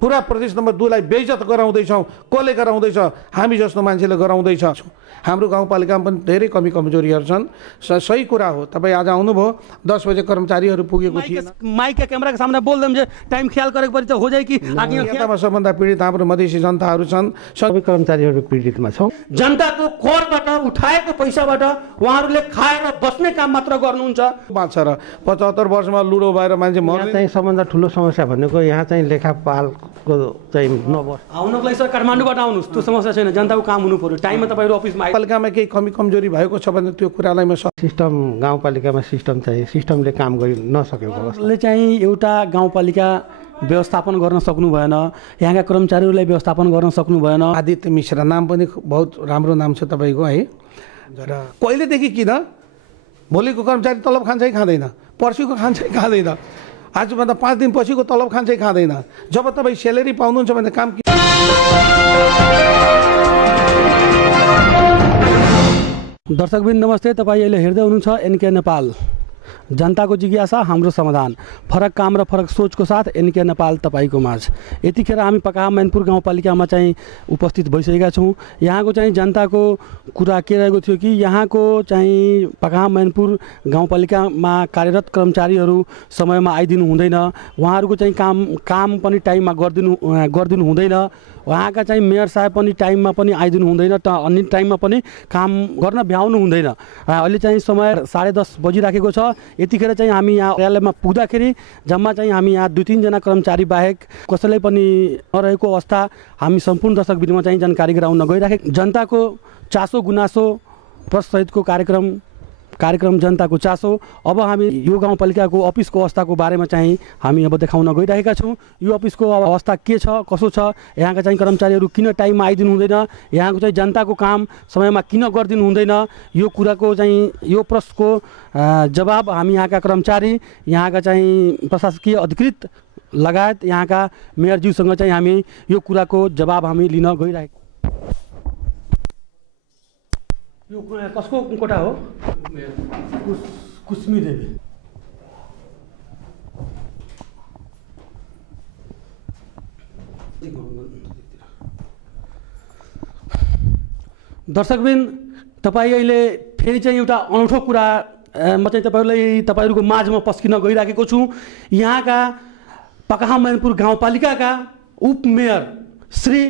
पुरा प्रदेश नम्बर 2 लाई बेइज्जत गराउँदैछौँ। कसले गराउँदैछ? हामी जस्तो मान्छेले गराउँदैछ। हाम्रो गाउँपालिकामा पनि धेरै कमी कमजोरीहरू छन्। सही कुरा हो। तपाईँ आज आउनुभयो, 10 बजे कर्मचारीहरू पुगेको थिएन। माइक कैमरा के सामने बोल देम जे टाइम ख्याल गरेको परि त हो जाए कि जनतामा सबभन्दा पीडित हाम्रो मधेसी जनताहरू छन्। सबै कर्मचारीहरू पीडितमा छौँ। जनताको करबाट उठाएको पैसाबाट उहाँहरूले खाएर बस्ने काम मात्र गर्नुहुन्छ। बात छ र 75 वर्षमा लुडो भएर मान्छे मर्ने चाहिँ सबभन्दा ठुलो समस्या भनेको यहाँ चाहिँ लेखापालको चाहिँ नबस्। आउनको लागि सर काठमाडौँबाट आउनुहोस्, त्यो समस्या छैन। जनताको काम हुनु पर्यो। टाइममा तपाईँहरू अफिसमा पालिकामा केही कमी कमजोरी भएको छ भने त्यो कुरालाई म सिस्टम गाउँपालिकामा सिस्टम चाहिँ सिस्टमले काम गरि नसकेको अवस्थाले चाहिँ एउटा गाउँपालिका व्यवस्थापन गर्न सक्नु भएन, यहाँका कर्मचारीहरूलाई व्यवस्थापन गर्न सक्नु भएन। आदित्य मिश्रा नाम पनि बहुत राम्रो नाम छ तपाईँको है। र कहिलेदेखि किन भोलिको कर्मचारी तलब खान्छ कि खाँदैन, पर्सिको खान्छ कि खाँदैन, आजभन्दा 5 दिन पछिको तलब खान्छ कि खाँदैन। जब तपाईँ स्यालेरी पाउनुहुन्छ भने काम दर्शकबिन नमस्ते। तपाईँ अहिले हेर्दै हुनुहुन्छ एनके नेपाल, जनताको जिज्ञासा हाम्रो समाधान। फरक काम र फरक सोचको साथ एनके नेपाल तपाईँको माझ। यतिखेर हामी पकाहा मैनपुर गाउँपालिकामा चाहिँ उपस्थित भइसकेका छौँ। यहाँको चाहिँ जनताको कुरा के रहेको थियो कि यहाँको चाहिँ पकाहा मैनपुर गाउँपालिकामा कार्यरत कर्मचारीहरू समयमा आइदिनु हुँदैन, उहाँहरूको चाहिँ काम पनि टाइममा गरिदिनु हुँदैन, उहाँका चाहिँ मेयर साहब पनि टाइममा पनि आइदिनु हुँदैन, अन्य टाइममा पनि काम गर्न भ्याउनु हुँदैन। अहिले चाहिँ समय 10:30 बजिराखेको छ। यतिखेर चाहिँ हामी यहाँ कार्यालयमा पुग्दाखेरि जम्मा चाहिँ हामी यहाँ 2-3 जना कर्मचारी बाहेक कसैलाई पनि नरहेको अवस्था हामी सम्पूर्ण दर्शकबिनमा चाहिँ जानकारी गराउन गइराखेको। जनताको चासो गुनासो प्रसहितको कार्यक्रम जनताको चासो। अब हामी यो गाउँपालिकाको अफिसको अवस्थाको बारेमा चाहिँ हामी अब देखाउन गइरहेका छौँ। यो अफिसको अवस्था के छ, कसो छ, यहाँका चाहिँ कर्मचारीहरू किन टाइममा आइदिनु हुँदैन, यहाँको चाहिँ जनताको काम समयमा किन गरिदिनु हुँदैन, यो कुराको चाहिँ यो प्रश्नको जवाब हामी यहाँका कर्मचारी, यहाँका चाहिँ प्रशासकीय अधिकृत लगायत यहाँका मेयरज्यूसँग चाहिँ हामी यो कुराको जवाब हामी लिन गइरहेको। यो कसको कोठा हो? कुस्मी देवी। दर्शकबिन तपाईँ अहिले फेरि चाहिँ एउटा अनौठो कुरा म चाहिँ तपाईँहरूको माझमा पस्किन गइराखेको छु। यहाँका पकाहा मैनपुर गाउँपालिकाका उपमेयर श्री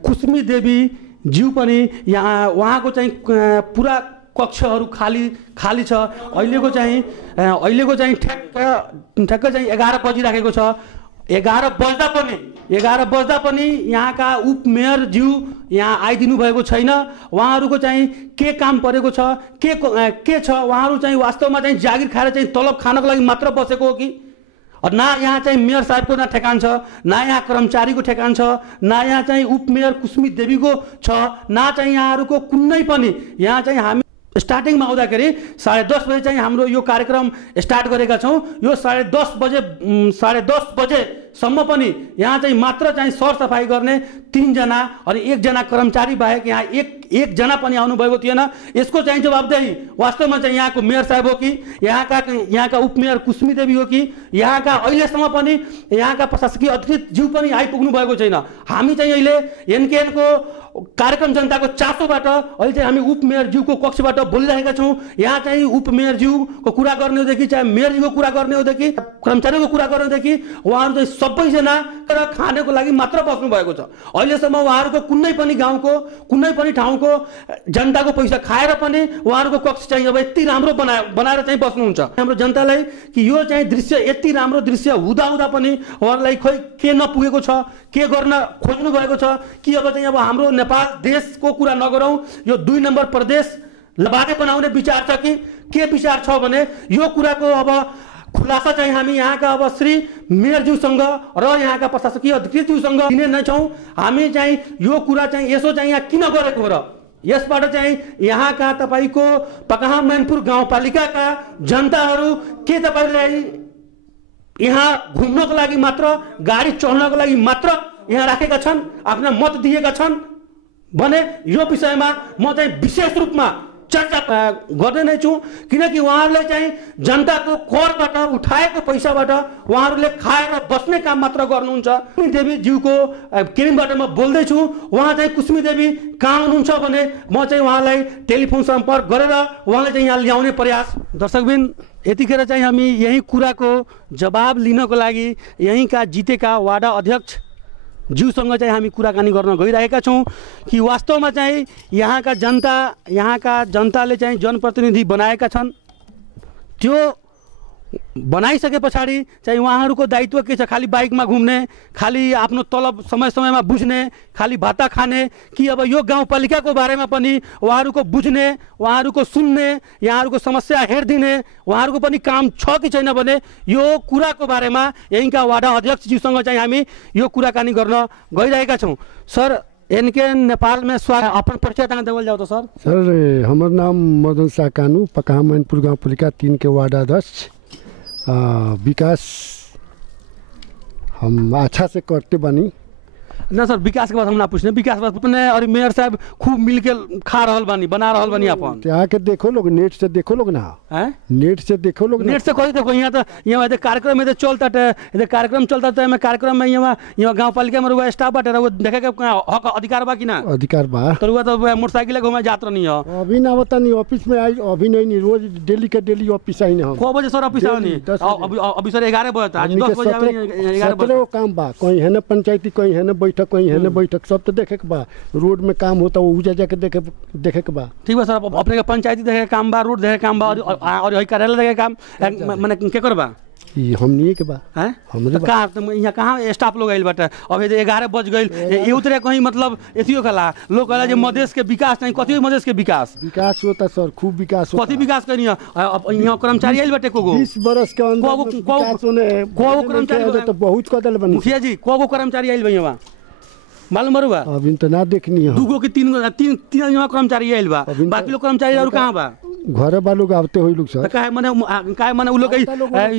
कुस्मी देवी ज्यू पनि यहाँ उहाँको चाहिँ पुरा कक्षहरू खाली छ। अहिलेको चाहिँ ठ्याक्क चाहिँ 11 बजिराखेको छ। 11 बज्दा पनि यहाँका उपमेयर ज्यू यहाँ आइदिनु भएको छैन। उहाँहरूको चाहिँ के काम परेको छ, के छ, उहाँहरू चाहिँ वास्तवमा चाहिँ जागिर खाएर चाहिँ तलब खानको लागि मात्र बसेको हो कि ना यहाँ चाहिँ मेयर साहबको ना ठेकान छ, ना यहाँ कर्मचारीको ठेकान छ, ना यहाँ चाहिँ उपमेयर कुस्मी देवीको छ, ना चाहिँ यहाँहरूको कुनै पनि। यहाँ चाहिँ हामी स्टार्टिङमा आउँदाखेरि 10:30 बजे चाहिँ हाम्रो यो कार्यक्रम स्टार्ट गरेका छौँ। यो 10:30 बजेसम्म पनि यहाँ चाहिँ मात्र चाहिँ सरसफाइ गर्ने 3 जना अनि 1 जना कर्मचारी बाहेक यहाँ एक जना पनि आउनुभएको थिएन। यसको चाहिँ जवाबदेही वास्तवमा चाहिँ यहाँको मेयर साहब हो कि यहाँका उपमेयर कुस्मी देवी हो कि यहाँका अहिलेसम्म पनि यहाँका प्रशासकीय अधिकृत ज्यू पनि आइपुग्नु भएको छैन। हामी चाहिँ अहिले एनकेएनको कार्यक्रम जनताको चासोबाट अहिले चाहिँ हामी उपमेयर ज्यूको कक्षबाट बोलिरहेका छौँ। यहाँ चाहिँ उपमेयर ज्यूको कुरा गर्ने होदेखि चाहे मेयरज्यूको कुरा गर्ने होदेखि कर्मचारीको कुरा गर्ने होदेखि उहाँहरू चाहिँ सबैजना खानेको लागि मात्र बस्नु भएको छ। अहिलेसम्म उहाँहरूको कुनै पनि गाउँको कुनै पनि ठाउँको जनताको पैसा खाएर पनि उहाँहरूको कक्ष चाहिँ अब यति राम्रो बनाएर चाहिँ बस्नुहुन्छ। हाम्रो जनतालाई कि यो चाहिँ दृश्य यति राम्रो दृश्य हुँदा पनि उहाँहरूलाई खोइ के नपुगेको छ, के गर्न खोज्नु भएको छ कि अब चाहिँ अब हाम्रो नेपाल देशको कुरा नगरौँ, यो 2 नम्बर प्रदेश लबादे बनाउने विचार छ कि के विचार छ भने यो कुराको अब खुलासा चाहिँ हामी यहाँका अब श्री मेयरज्यूसँग र यहाँका प्रशासकीय अधिकृतज्यूसँग दिने नै छौँ। हामी चाहिँ यो कुरा चाहिँ यसो चाहिँ यहाँ किन गरेको र यसबाट चाहिँ यहाँका तपाईँको पकाहा मैनपुर गाउँपालिकाका जनताहरू के तपाईँलाई यहाँ घुम्नको लागि मात्र, गाडी चढ्नको लागि मात्र यहाँ राखेका छन्, आफ्ना मत दिएका छन् भने यो विषयमा म चाहिँ विशेष रूपमा चर्चा गर्दै नै छु किनकि उहाँहरूले चाहिँ जनताको करबाट उठाएको पैसाबाट उहाँहरूले खाएर बस्ने काम मात्र गर्नुहुन्छ। कुसमी देवी ज्यूको केबिनबाट म बोल्दैछु, उहाँ चाहिँ कुसमी देवी कहाँ हुनुहुन्छ भने म चाहिँ उहाँलाई टेलिफोन सम्पर्क गरेर उहाँलाई चाहिँ यहाँ ल्याउने प्रयास। दर्शकबिन यतिखेर चाहिँ हामी यही कुराको जवाब लिनको लागि यहीँका जितेका वार्ड अध्यक्ष ज्यूसँग चाहिँ हामी कुराकानी गर्न गइरहेका छौँ कि वास्तवमा चाहिँ यहाँका जनताले चाहिँ जनप्रतिनिधि बनाएका छन्। त्यो बनाइसके पछाडि चाहिँ उहाँहरूको दायित्व के छ? खालि बाइकमा घुम्ने, खालि आफ्नो तलब समय समयमा बुझ्ने, खालि भाता खाने कि अब यो गाउँपालिकाको बारेमा पनि उहाँहरूको बुझ्ने, उहाँहरूको सुन्ने, यहाँहरूको समस्या हेरिदिने उहाँहरूको पनि काम छ कि छैन भने यो कुराको बारेमा यहीँका वार्ड अध्यक्षज्यूसँग चाहिँ हामी यो कुराकानी गर्न गइरहेका छौँ। सर एनके नेपाल में स्वागत। अपन परिचय तक देवल जाओ तो सर। सर हमार नाम मदन शाह कानू, पकहा मैनपुर गाँव पालिका 3 के वार्ड अध्यक्ष। विकास हम अच्छा से करते बनी ना सर। विकास के बाद हम ना पूछने, विकास बाद अपने और मेयर साहब खूब मिल के खा रहल बानी, बना रहल बानी। अपन यहाँ के देखो लोग, नेट से देखो लोग ना है, नेट से देखो लोग, नेट से कोई देखो। यहाँ तो यहाँ कार्यक्रम में चलता है, कार्यक्रम चलता है मैं कार्यक्रम में यहाँ गाँव पालिका में रुआ स्टाफ बाटे वो देखे के हक अधिकार बा कि ना? अधिकार बा। तो रुआ तो मोटरसाइकिल घुमा जात नहीं है अभी ना बता नहीं, ऑफिस में आई अभी नहीं, रोज डेली के डेली ऑफिस आई ना। को बजे सर ऑफिस आनी? अभी सर 11 बजे, आज 10 बजे 11 बजे काम बा। कहीं है ना पंचायती, कहीं है ना बैठक, कहीं है ना बैठक, सब तो देखे के बा। रोड में काम होता वो उजा जाके देखे के बा। ठीक बा सर। अपने के पंचायती देखे काम बा, रोड देखे काम बा और कार्यालय देखे काम माने के करबा हमनी के बा हैं? हमरे कहाँ यहाँ कहाँ स्टाफ लोग आइल बाटे? अब 11 बज गइल, ये उतरे कहीं मतलब एथियो कला लोग कहला जे मधेश के विकास नहीं, कथी मधेश के विकास होता सर, खूब विकास होता। कथी विकास करनी है? यहाँ कर्मचारी आइल बाटे कोगो 20 बरस के अंदर को कर्मचारी तो बहुत कदल बन। मुखिया जी को कर्मचारी आइल भैया मालूम बरुआ? अभी तो ना देखनी है। 2 गो के 3 यहाँ कर्मचारी आइल बा, बाकी लोग कर्मचारी और कहाँ बा? घर वालों आते हो लोग सर। काहे माने उ लोग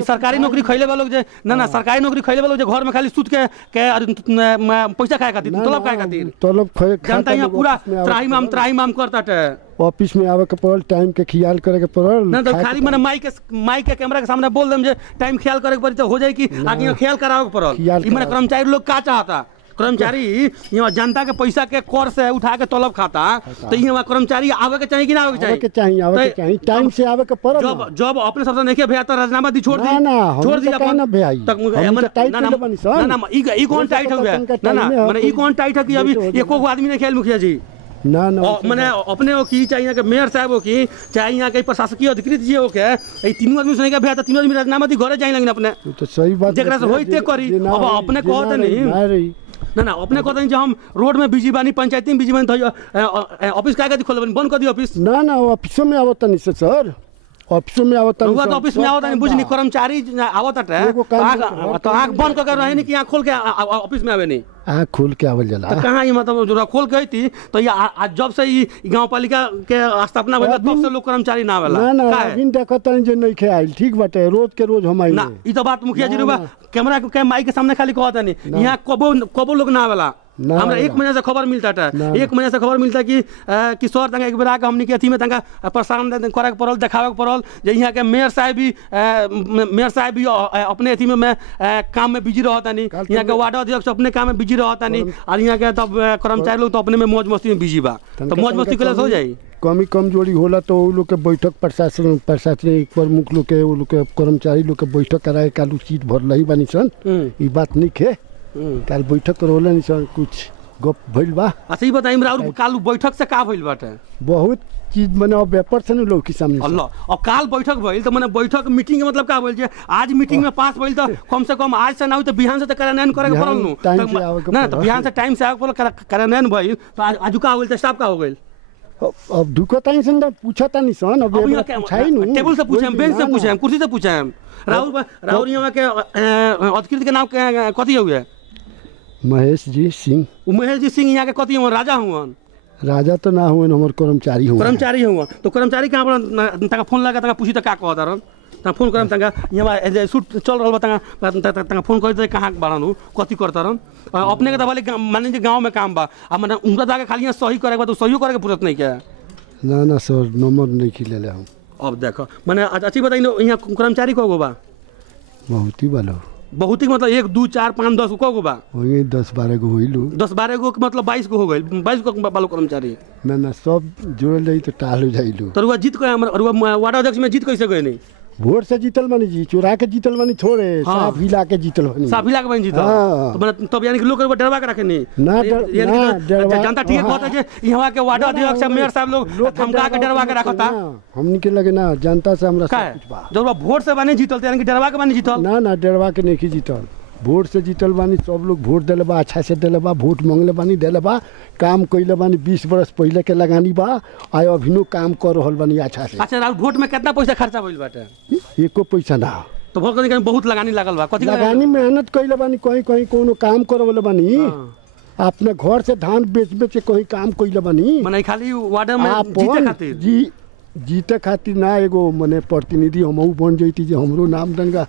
सरकारी नौकरी खैले वाला लोग जे ना सरकारी नौकरी खैले वाला लोग जे घर में खाली सूत के पैसा खाए खातिर, तलब खाए खातिर, तलब जनता यहाँ पूरा त्राही माम करता है। ऑफिस में आवे के पड़ल, टाइम के ख्याल करे के पड़ल ना। तो खाली माने माइक के कैमरा के सामने बोल देम जे टाइम ख्याल करे के पड़ी तो हो जाए कि आगे ख्याल करावे के पड़ल। ई माने कर्मचारी लोग का चाहता? कर्मचारी यहाँ जनता के पैसा के कर से उठा के तलब खाता, तो यहाँ कर्मचारी आवे के चाहिए कि ना आवे के चाहिए? आवे के चाहिए, टाइम से आवे के पड़ल। जब अपने सबसे नहीं भैया तो राजीनामा दी छोड़ दी, छोड़ दी अपन ना भैया। ई कौन टाइट हो गया? ना माने ई कौन टाइट है कि अभी एको आदमी ने खेल मुखिया जी ना मैंने अपने हो कि चाहिए कि मेयर साहब हो कि चाहे यहाँ कहीं प्रशासकीय अधिकृत जी हो के तीनों आदमी सुने भैया, तीनों आदमी राजीनामा दी घरे जाए लगे अपने। तो सही बात जरा से होते करी। अब अपने कहते नहीं ना हम कहते हैं हम रोड में बिजी बानी, पंचायती में बिजी बानी, ऑफिस का खोल बंद कर दी ऑफिस। ना ऑफिसों में आवता नहीं सर, ऑफिसों में आवता नहीं, तो ऑफिस में आवता नहीं, बुझनी कर्मचारी आवता है तो आँख बंद करके रहे नहीं कि आँख खोल के ऑफिस में आवे नहीं, आँख खोल के आवल जाला। तो कहाँ ये मतलब जो खोल गई थी तो ये आज जब से ये गांव पालिका के स्थापना हुई तब से लोग कर्मचारी ना आवेला। ना अभी देखत जे नहीं खे आइल। ठीक बाटे, रोज के रोज हम आई ना। ई तो बात मुखिया जी रुबा कैमरा के माइक के सामने खाली कहता नहीं, यहाँ कबो लोग ना आवेला। हमरा 1 महीने से खबर मिलता है, 1 महीने से खबर मिलता है कि सर तंगा एक बेर आके हमनी के अथी में तंगा प्रसारण करे के पड़ल, देखावे के पड़ल जे यहाँ के मेयर साहब भी अपने अथी में काम में बिजी रहता नहीं, यहाँ के वार्ड अध्यक्ष अपने काम में बिजी रहता नहीं, और यहाँ के तब कर्मचारी लोग तो अपने में मौज मस्ती में बिजी बा। तो मौज मस्ती के हो जाए कमी कमजोरी होला तो वो लोग के बैठक प्रशासनिक प्रमुख लोग के वो लोग के कर्मचारी लोग के बैठक कराए कालू सीट भर लही बानी सन। ये बात नहीं खे काल बैठक करोला नहीं सर, कुछ गप भइल बा। अच्छा ये बताइए और काल बैठक से का भइल बाटे? बहुत चीज मने अब व्यापार से लोग के सामने अल्लाह। अब काल बैठक भइल तो मने बैठक मीटिंग के मतलब का भइल जे आज मीटिंग में पास भइल तो कम से कम आज से ना हो तो बिहान से तो कार्यान्वयन करे के पड़ल नु ना, तो बिहान से टाइम से आवे पड़ल कार्यान्वयन भइल तो आज का होइल तो स्टाफ का हो गइल। अब दुखता नहीं सन, पूछता नहीं सन, अब छै नु टेबल से पूछे, बेंच से पूछे, कुर्सी से पूछे। राहुल यहाँ के अधिकृत के नाम कथी हुए? महेश जी सिंह। महेश जी सिंह यहाँ के कथी हुआ? राजा हुआ? राजा तो ना हुए, हमारे कर्मचारी हुआ। कर्मचारी हुआ तो कर्मचारी कहाँ पर तंगा फोन लगा तंगा पूछी तो का कहता रहन? तंगा फोन करम तंगा यहाँ शूट चल रहा तंगा फोन कर कहाँ बाड़न कथी करता रहन? अपने के तो वाले मान लीजिए गाँव में काम बा, अब मैंने उनका जाके खाली यहाँ सही करे तो सही करे के फुर्सत नहीं क्या? ना ना सर नंबर नहीं खिले हम। अब देखो मैंने अच्छी बताइए यहाँ कर्मचारी को बा बहुत ही बालो बहुत ही मतलब 1 2 4 5 10 को बा वही 10-12 गो होइलु 10-12 गो मतलब 22 गो हो गए 22 गो बालो कर्मचारी ना ना सब जोड़ल जाई तो टाल हो जाइलु। तो रुआ जीत गए रुआ वार्ड अध्यक्ष में जीत कैसे गए नहीं वोट से जीतल बानी जी चुरा के जीतल बानी थोड़े साफ हिला के जीतल बानी साफ हिला के बन जीता तो मतलब तब यानी कि लोग डरवा के रखे नहीं ना जनता ठीक है कहता है कि यहाँ के वार्ड अध्यक्ष मेयर साहब लोग धमका के डरवा के रखता हमनी के लगे ना जनता से हमरा सब कुछ बा जब वोट से बने जीतल यानी कि डरवा के बने जीतल ना ना डरवा के नहीं जीतल वोट से जीतल बानी सब लोग वोट दिले बा अच्छा से दिले बा वोट मांगले बानी दिले बा काम कइले बानी 20 बरस पहले के लगानी बा आय अभिनो काम कर रहल बानी अच्छा से। अच्छा वोट में कितना पैसा खर्चा भइल बाटे एको पैसा ना तो वोट कहीं बहुत लगानी लागल बा कथि लगानी मेहनत कइले बानी कहीं कहीं कोनो काम करवले बानी अपने घर से धान बेच बेच के कहीं काम कइले बानी माने खाली वार्ड में जीते खातिर जी जीते खातिर ना एगो मने प्रतिनिधि हमहू बन जइती जे हमरो नाम दंगा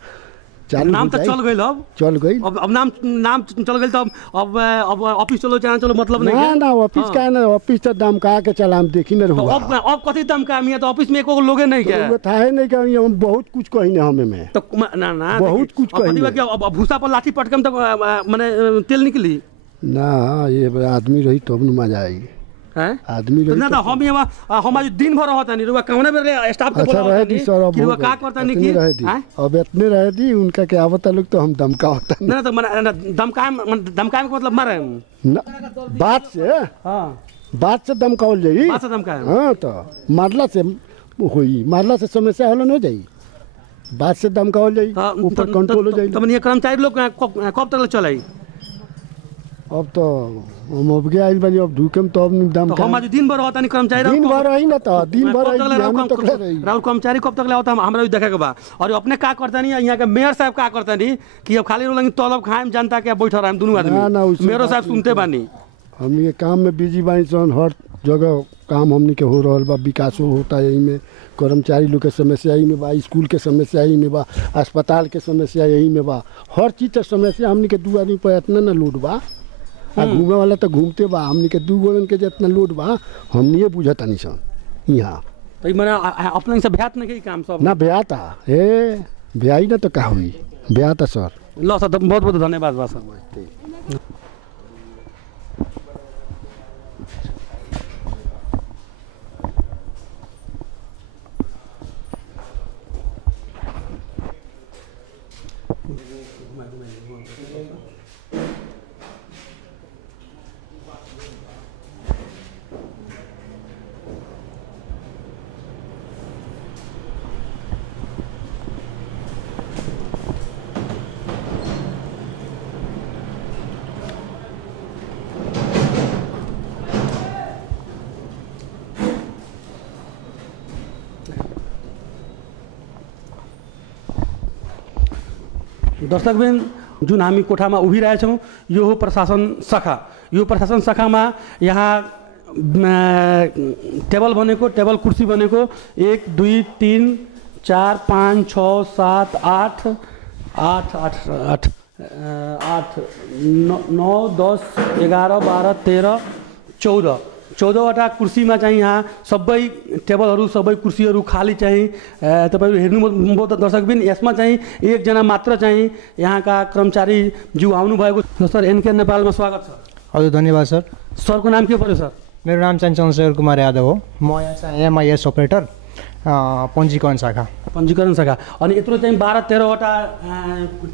नाम तो चल गई अब चल गई अब नाम चल गई तो अब ऑफिस चलो चाहे चलो मतलब नहीं ना ना ऑफिस का ना ऑफिस तो दम का के चला हम देखी न रहू अब कथी दम का मिया तो ऑफिस में एको लोगे नहीं क्या वो था नहीं का हम बहुत कुछ कहिने हमें में तो ना ना बहुत कुछ कहिने अब भूसा पर लाठी पटकम तो माने तेल निकली ना ये आदमी रही तब न मजा आई हैं आदमी रही ना तो हम आज दिन भर रहता नहीं रुआ कौने बेर स्टाफ के अच्छा रहे दी सर अब रुआ का करता नहीं कि अब इतने रहे दी उनका के आवता लोग तो हम दमका होता ना तो दमका का मतलब मारे बात से हां बात से दमकावल जाई बात से दमका हां तो मारला से होई मारला से समस्या हल हो जाई बात से दमकावल जाई ऊपर कंट्रोल हो जाई तो ये कर्मचारी लोग कब तक चलाई अब तो हम अब गया आइल बानी अब धुकम तो अब दम तो हम आज दिन भर होता नहीं कर्मचारी दिन भर रही ना तो दिन भर राहुल कर्मचारी कब तक ले होता हमरा भी देखे के बा और अपने का करता नहीं यहाँ के मेयर साहब का करता नहीं कि अब खाली रोलंग तलब खाएम जनता के बैठ रहा हम दोनों आदमी मेयर साहब सुनते बानी हम ये काम में बिजी बानी सन हर जगह काम हमनी के हो रहल बा विकास होता है यही में कर्मचारी लोग के समस्या यही में बा स्कूल के समस्या यही में बा अस्पताल के समस्या यही में बा हर चीज के समस्या हमनी के 2 आदमी पर इतना ना लोड बा घूमे वाला तो घूमते बा हमनी के 2 गोलन के जितना लोड बा हमनी ये बुझता नहीं सन यहाँ तो मैंने अपने से भ्यात नहीं काम सब ना भ्याता हे भ्याई ना तो का हुई भ्याता सर ल सर बहुत बहुत धन्यवाद बा सर दर्शकबिन जुन हामी कोठामा उभिरहेछौँ यो हो प्रशासन शाखा यो प्रशासन शाखामा यहाँ टेबल बनेको टेबल कुर्सी बनेको 1 2 3 4 5 6 7 8 8 8 8 8 9 10 11 12 13 14 14वटा कुर्सीमा चाहिँ यहाँ सबै टेबलहरू सबै कुर्सीहरू खाली चाहिँ तपाईहरु हेर्नुभयो दर्शकबिन यसमा चाहिँ एकजना मात्र चाहिँ यहाँका कर्मचारी ज्यू आउनु भएको सर एनके नेपालमा स्वागत छ। हजुर धन्यवाद सर। सरको नाम के पर्यो सर? मेरो नाम चाहिँ चन्द्रशेखर कुमार यादव हो। म यहाँ चाहिँ एमआइएस अपरेटर पञ्जीकरण शाखा। पञ्जीकरण शाखा। अनि यत्रो चाहिँ 12-13वटा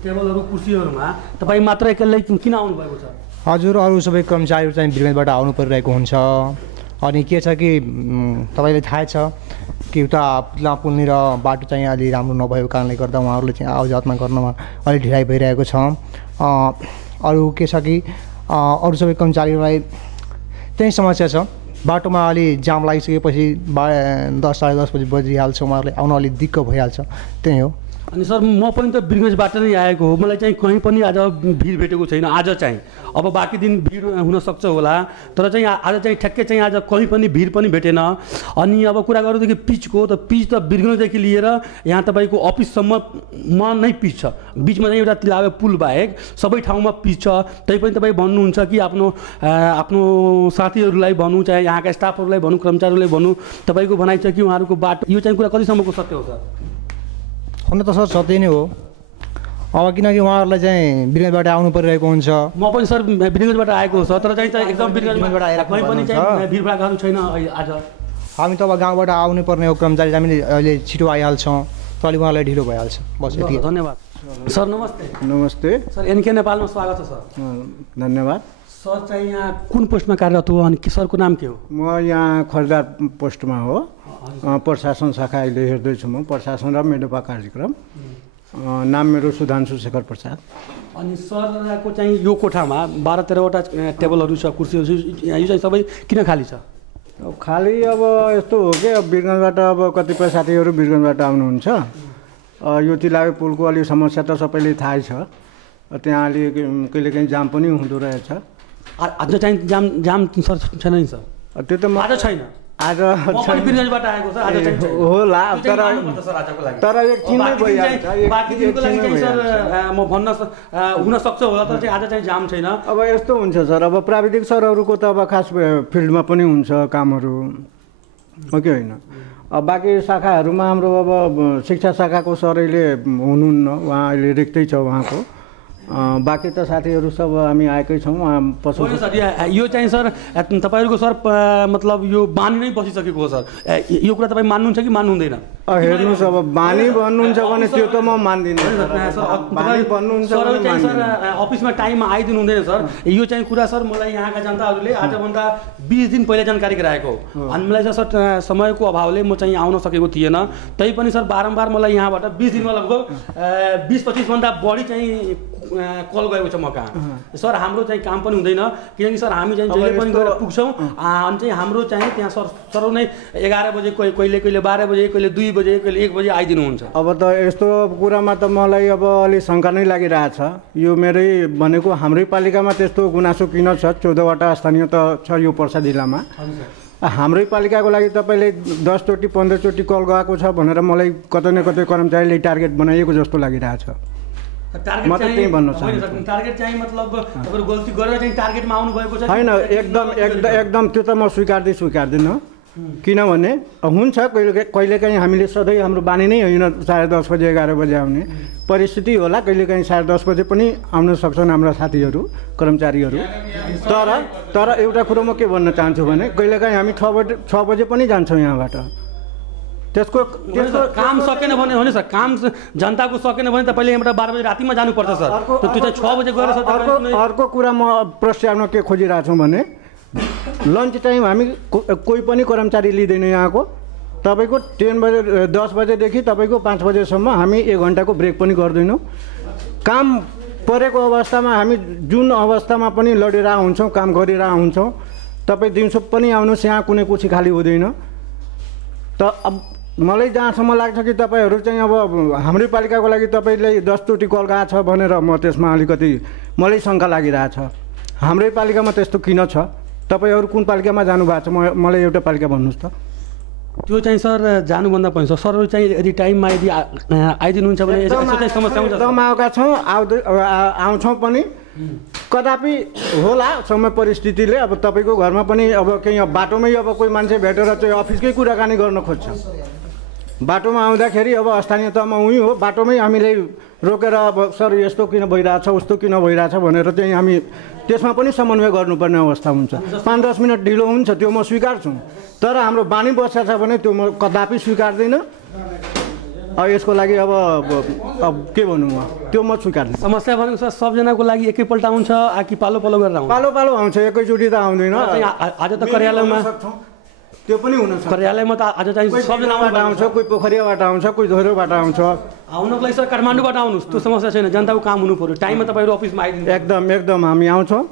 टेबलहरू कुर्सीहरूमा तपाईँ मात्र एक्लै किन आउनु भएको छ? हजुर अरू सबै कर्मचारीहरू चाहिँ वीरगन्जबाट आउनु परिरहेको हुन्छ। अनि के छ कि तपाईँलाई थाहा छ कि उता पुतला पुल्ने र बाटो चाहिँ अलि राम्रो नभएको कारणले गर्दा उहाँहरूले चाहिँ आवाजावतमा गर्नमा अलिक ढिलाइ भइरहेको छ। अरू के छ कि अरू सबै कर्मचारीहरूलाई त्यही समस्या छ। बाटोमा अलि जाम लागिसकेपछि 10 साढे 10 बजी बजिहाल्छ, उहाँहरूले आउन अलिक दिक्क भइहाल्छ, त्यही हो। अनि सर म पनि त बिरगन्जबाट नै आएको हो, मलाई चाहिँ कहीँ पनि आज भिड भेटेको छैन। आज चाहिँ अब बाँकी दिन भिड हुनसक्छ होला, तर चाहिँ आज चाहिँ ठ्याक्कै चाहिँ आज कहीँ पनि भिड पनि भेटेन। अनि अब कुरा गरौँदेखि पिचको त पिच त बिरगन्जदेखि लिएर यहाँ तपाईँको अफिससम्ममा नै पिच छ। बिचमा चाहिँ एउटा तिलावे पुल बाहेक सबै ठाउँमा पिच छ। तैपनि तपाईँ भन्नुहुन्छ कि आफ्नो साथीहरूलाई भनौँ, चाहे यहाँका स्टाफहरूलाई भनौँ, कर्मचारीहरूलाई भनौँ, तपाईँको भनाइ छ कि उहाँहरूको बाटो, यो चाहिँ कुरा कतिसम्मको सत्य हो सर? हुन त सर सत्य नै हो। अब किनकि उहाँहरूलाई चाहिँ बिरगन्जबाट आउनु परिरहेको हुन्छ। म पनि सर बिरगन्जबाट आएको हो सर, तर चाहिँ एकदम बिरगन्जबाट आएर कहीँ पनि चाहिँ भिडभाडहरू छैन आज। हामी त अब गाउँबाट आउनु पर्ने हो, कर्मचारी हामीले अहिले छिटो आइहाल्छौँ, त अलिक उहाँलाई ढिलो भइहाल्छ। बस यति। धन्यवाद सर। नमस्ते। नमस्ते सर, एनके नेपालमा स्वागत छ सर। धन्यवाद। सर चाहिँ यहाँ कुन पोस्टमा कार्यरत हो अनि सरको नाम के हो? म यहाँ खरिदार पोस्टमा हो, प्रशासन शाखा अहिले हेर्दैछु म, प्रशासन र मेडोपा कार्यक्रम। नाम मेरो सुधांशु शेखर प्रसाद। अनि सरको चाहिँ यो कोठामा 12-13वटा टेबलहरू छ, कुर्सीहरू छ, यो चाहिँ सबै किन खाली छ? खाली अब यस्तो हो कि अब बिरगन्जबाट अब कतिपय साथीहरू बिरगन्जबाट आउनुहुन्छ। यो तिलावे पुलको अलिक समस्या त सबैले थाहै छ, त्यहाँ अलिक कहिलेकाहीँ जाम पनि हुँदो रहेछ। आज चाहिँ जाम सर छैन नि सर? त्यो त आज छैन। आज बिरगन्जबाट आएको सर, आज चाहिँ होला, तर एकछिनमै भइहाल्छ। बाँकी दिनको लागि चाहिँ सर म भन्न हुनसक्छ होला, तर चाहिँ आज चाहिँ जाम छैन। अब यस्तो हुन्छ सर, अब प्राविधिक सरहरूको त अब खास फिल्डमा पनि हुन्छ कामहरू, हो कि होइन? अब बाँकी शाखाहरूमा हाम्रो अब शिक्षा शाखाको सर अहिले हुनुहुन्न, उहाँ अहिले रिक्तै छ उहाँको। बाँकी त साथीहरू सब हामी आएकै छौँ। सर यो चाहिँ सर तपाईँहरूको सर मतलब यो बानी नै बसिसकेको हो सर, यो कुरा तपाईँ मान्नुहुन्छ कि मान्नु हुँदैन? हेर्नुहोस्, अब बानी भन्नुहुन्छ भने त्यो त म मान्दिनँ। बानी भन्नुहुन्छ भने सर अफिसमा टाइममा आइदिनु हुँदैन सर। यो चाहिँ कुरा सर मलाई यहाँका जनताहरूले आजभन्दा 20 दिन पहिला जानकारी गराएको हो। अनि मलाई सर समयको अभावले म चाहिँ आउन सकेको थिएन। तैपनि सर बारम्बार मलाई यहाँबाट 20 दिनमा लगभग 20-25 भन्दा बढी चाहिँ कल गएको छ म कहाँ। सर हाम्रो चाहिँ काम पनि हुँदैन, किनकि सर हामी चाहिँ जहिले पनि गएर पुग्छौँ। अनि चाहिँ हाम्रो चाहिँ त्यहाँ सर नै 11 बजे, कहिले 12 बजे, कहिले 2 बजे, कहिले 1 बजे आइदिनुहुन्छ। अब त यस्तो कुरामा त मलाई अब अलिक शङ्का नै लागिरहेछ। यो मेरै भनेको हाम्रै पालिकामा त्यस्तो गुनासो किन छ? 14वटा स्थानीय त छ यो पर्सा जिल्लामा। हाम्रै पालिकाको लागि तपाईँले 10 चोटि 15 चोटि कल गएको छ भनेर मलाई कतै न कतै कर्मचारीले टार्गेट बनाइएको जस्तो लागिरहेछ। म त त्यही भन्न चाहन्छु। टार्गेट चाहिँ मतलब तपाईहरु गल्ती गरेर चाहिँ टार्गेटमा आउनु भएको छ? हैन, एकदम त्यो त म स्वीकार्दिनँ। किनभने हुन्छ कहिलेकाहीँ हामीले सधैँ हाम्रो बानी नै होइन 10:30 बजे 11 बजे आउने परिस्थिति होला, कहिलेकाहीँ 10:30 बजे पनि आउन सक्छन् हाम्रा साथीहरू कर्मचारीहरू। तर एउटा कुरो म के भन्न चाहन्छु भने कहिलेकाहीँ हामी 6 बजे पनि जान्छौँ यहाँबाट। त्यसको काम सकेन भने हो नि सर, काम जनताको सकेन भने तपाईँले यहाँबाट 12 बजे रातिमा जानुपर्छ सर। त्यो चाहिँ 6 बजे गएर सर। अर्को कुरा म प्रस्तावमा के खोजिरहेको छु भने लन्च टाइम हामी कोही पनि कर्मचारी लिँदैन यहाँको। तपाईँको 10 बजेदेखि तपाईँको 5 बजेसम्म हामी 1 घन्टाको ब्रेक पनि गर्दैनौँ। काम परेको अवस्थामा हामी जुन अवस्थामा पनि लडिरहेका हुन्छौँ, काम गरिरहेका हुन्छौँ। तपाईँ दिउँसो पनि आउनुहोस्, यहाँ कुनै कुर्सी खाली हुँदैन। त अब मलाई जहाँसम्म लाग्छ कि तपाईँहरू चाहिँ अब हाम्रै पालिकाको लागि तपाईँले 10 चोटि कल गएको छ भनेर म त्यसमा अलिकति मलाई शङ्का लागिरहेछ। हाम्रै पालिकामा त्यस्तो किन छ? तपाईँहरू कुन पालिकामा जानुभएको छ? मलाई एउटा पालिका भन्नुहोस् त। त्यो चाहिँ सर जानुभन्दा पनि सरहरू चाहिँ यदि टाइममा यदि आइदिनुहुन्छ भने समस्या हुन्छ। एकदम आएका छौँ, आउँछौँ पनि कदापि होला समय परिस्थितिले। अब तपाईँको घरमा पनि अब केही बाटोमै अब कोही मान्छे भेटेर चाहिँ अफिसकै कुराकानी गर्न खोज्छ। बाटोमा आउँदाखेरि अब स्थानीय तहमा उही हो, बाटोमै हामीले रोकेर अब सर यस्तो किन भइरहेछ, उस्तो किन भइरहेछ भनेर चाहिँ हामी त्यसमा पनि समन्वय गर्नुपर्ने अवस्था हुन्छ। 5-10 मिनट ढिलो हुन्छ, त्यो म स्वीकार्छु। तर हाम्रो बानी बसेको छ भने त्यो म कदापि स्वीकार्दिनँ। यसको लागि अब के भनौँ, त्यो म स्वीकार्दिनँ। समस्या भनेको सर सबजनाको लागि एकैपल्ट आउँछ कि पालो गरेर आउँछ? पालो आउँछ, एकैचोटि त आउँदैन। आज त कार्यालयमा त्यो पनि हुन सक्छ। कार्यालयमा त आज चाहिँ सबजनाबाट आउँछ, कोही पोखरियाबाट आउँछ, कोही धोरोबाट आउँछ। आउनको लागि सर काठमाडौँबाट आउनुहोस्, त्यो समस्या छैन। जनताको काम हुनु पर्यो, टाइममा तपाईँहरू अफिसमा आइदिनु। एकदम हामी आउँछौँ,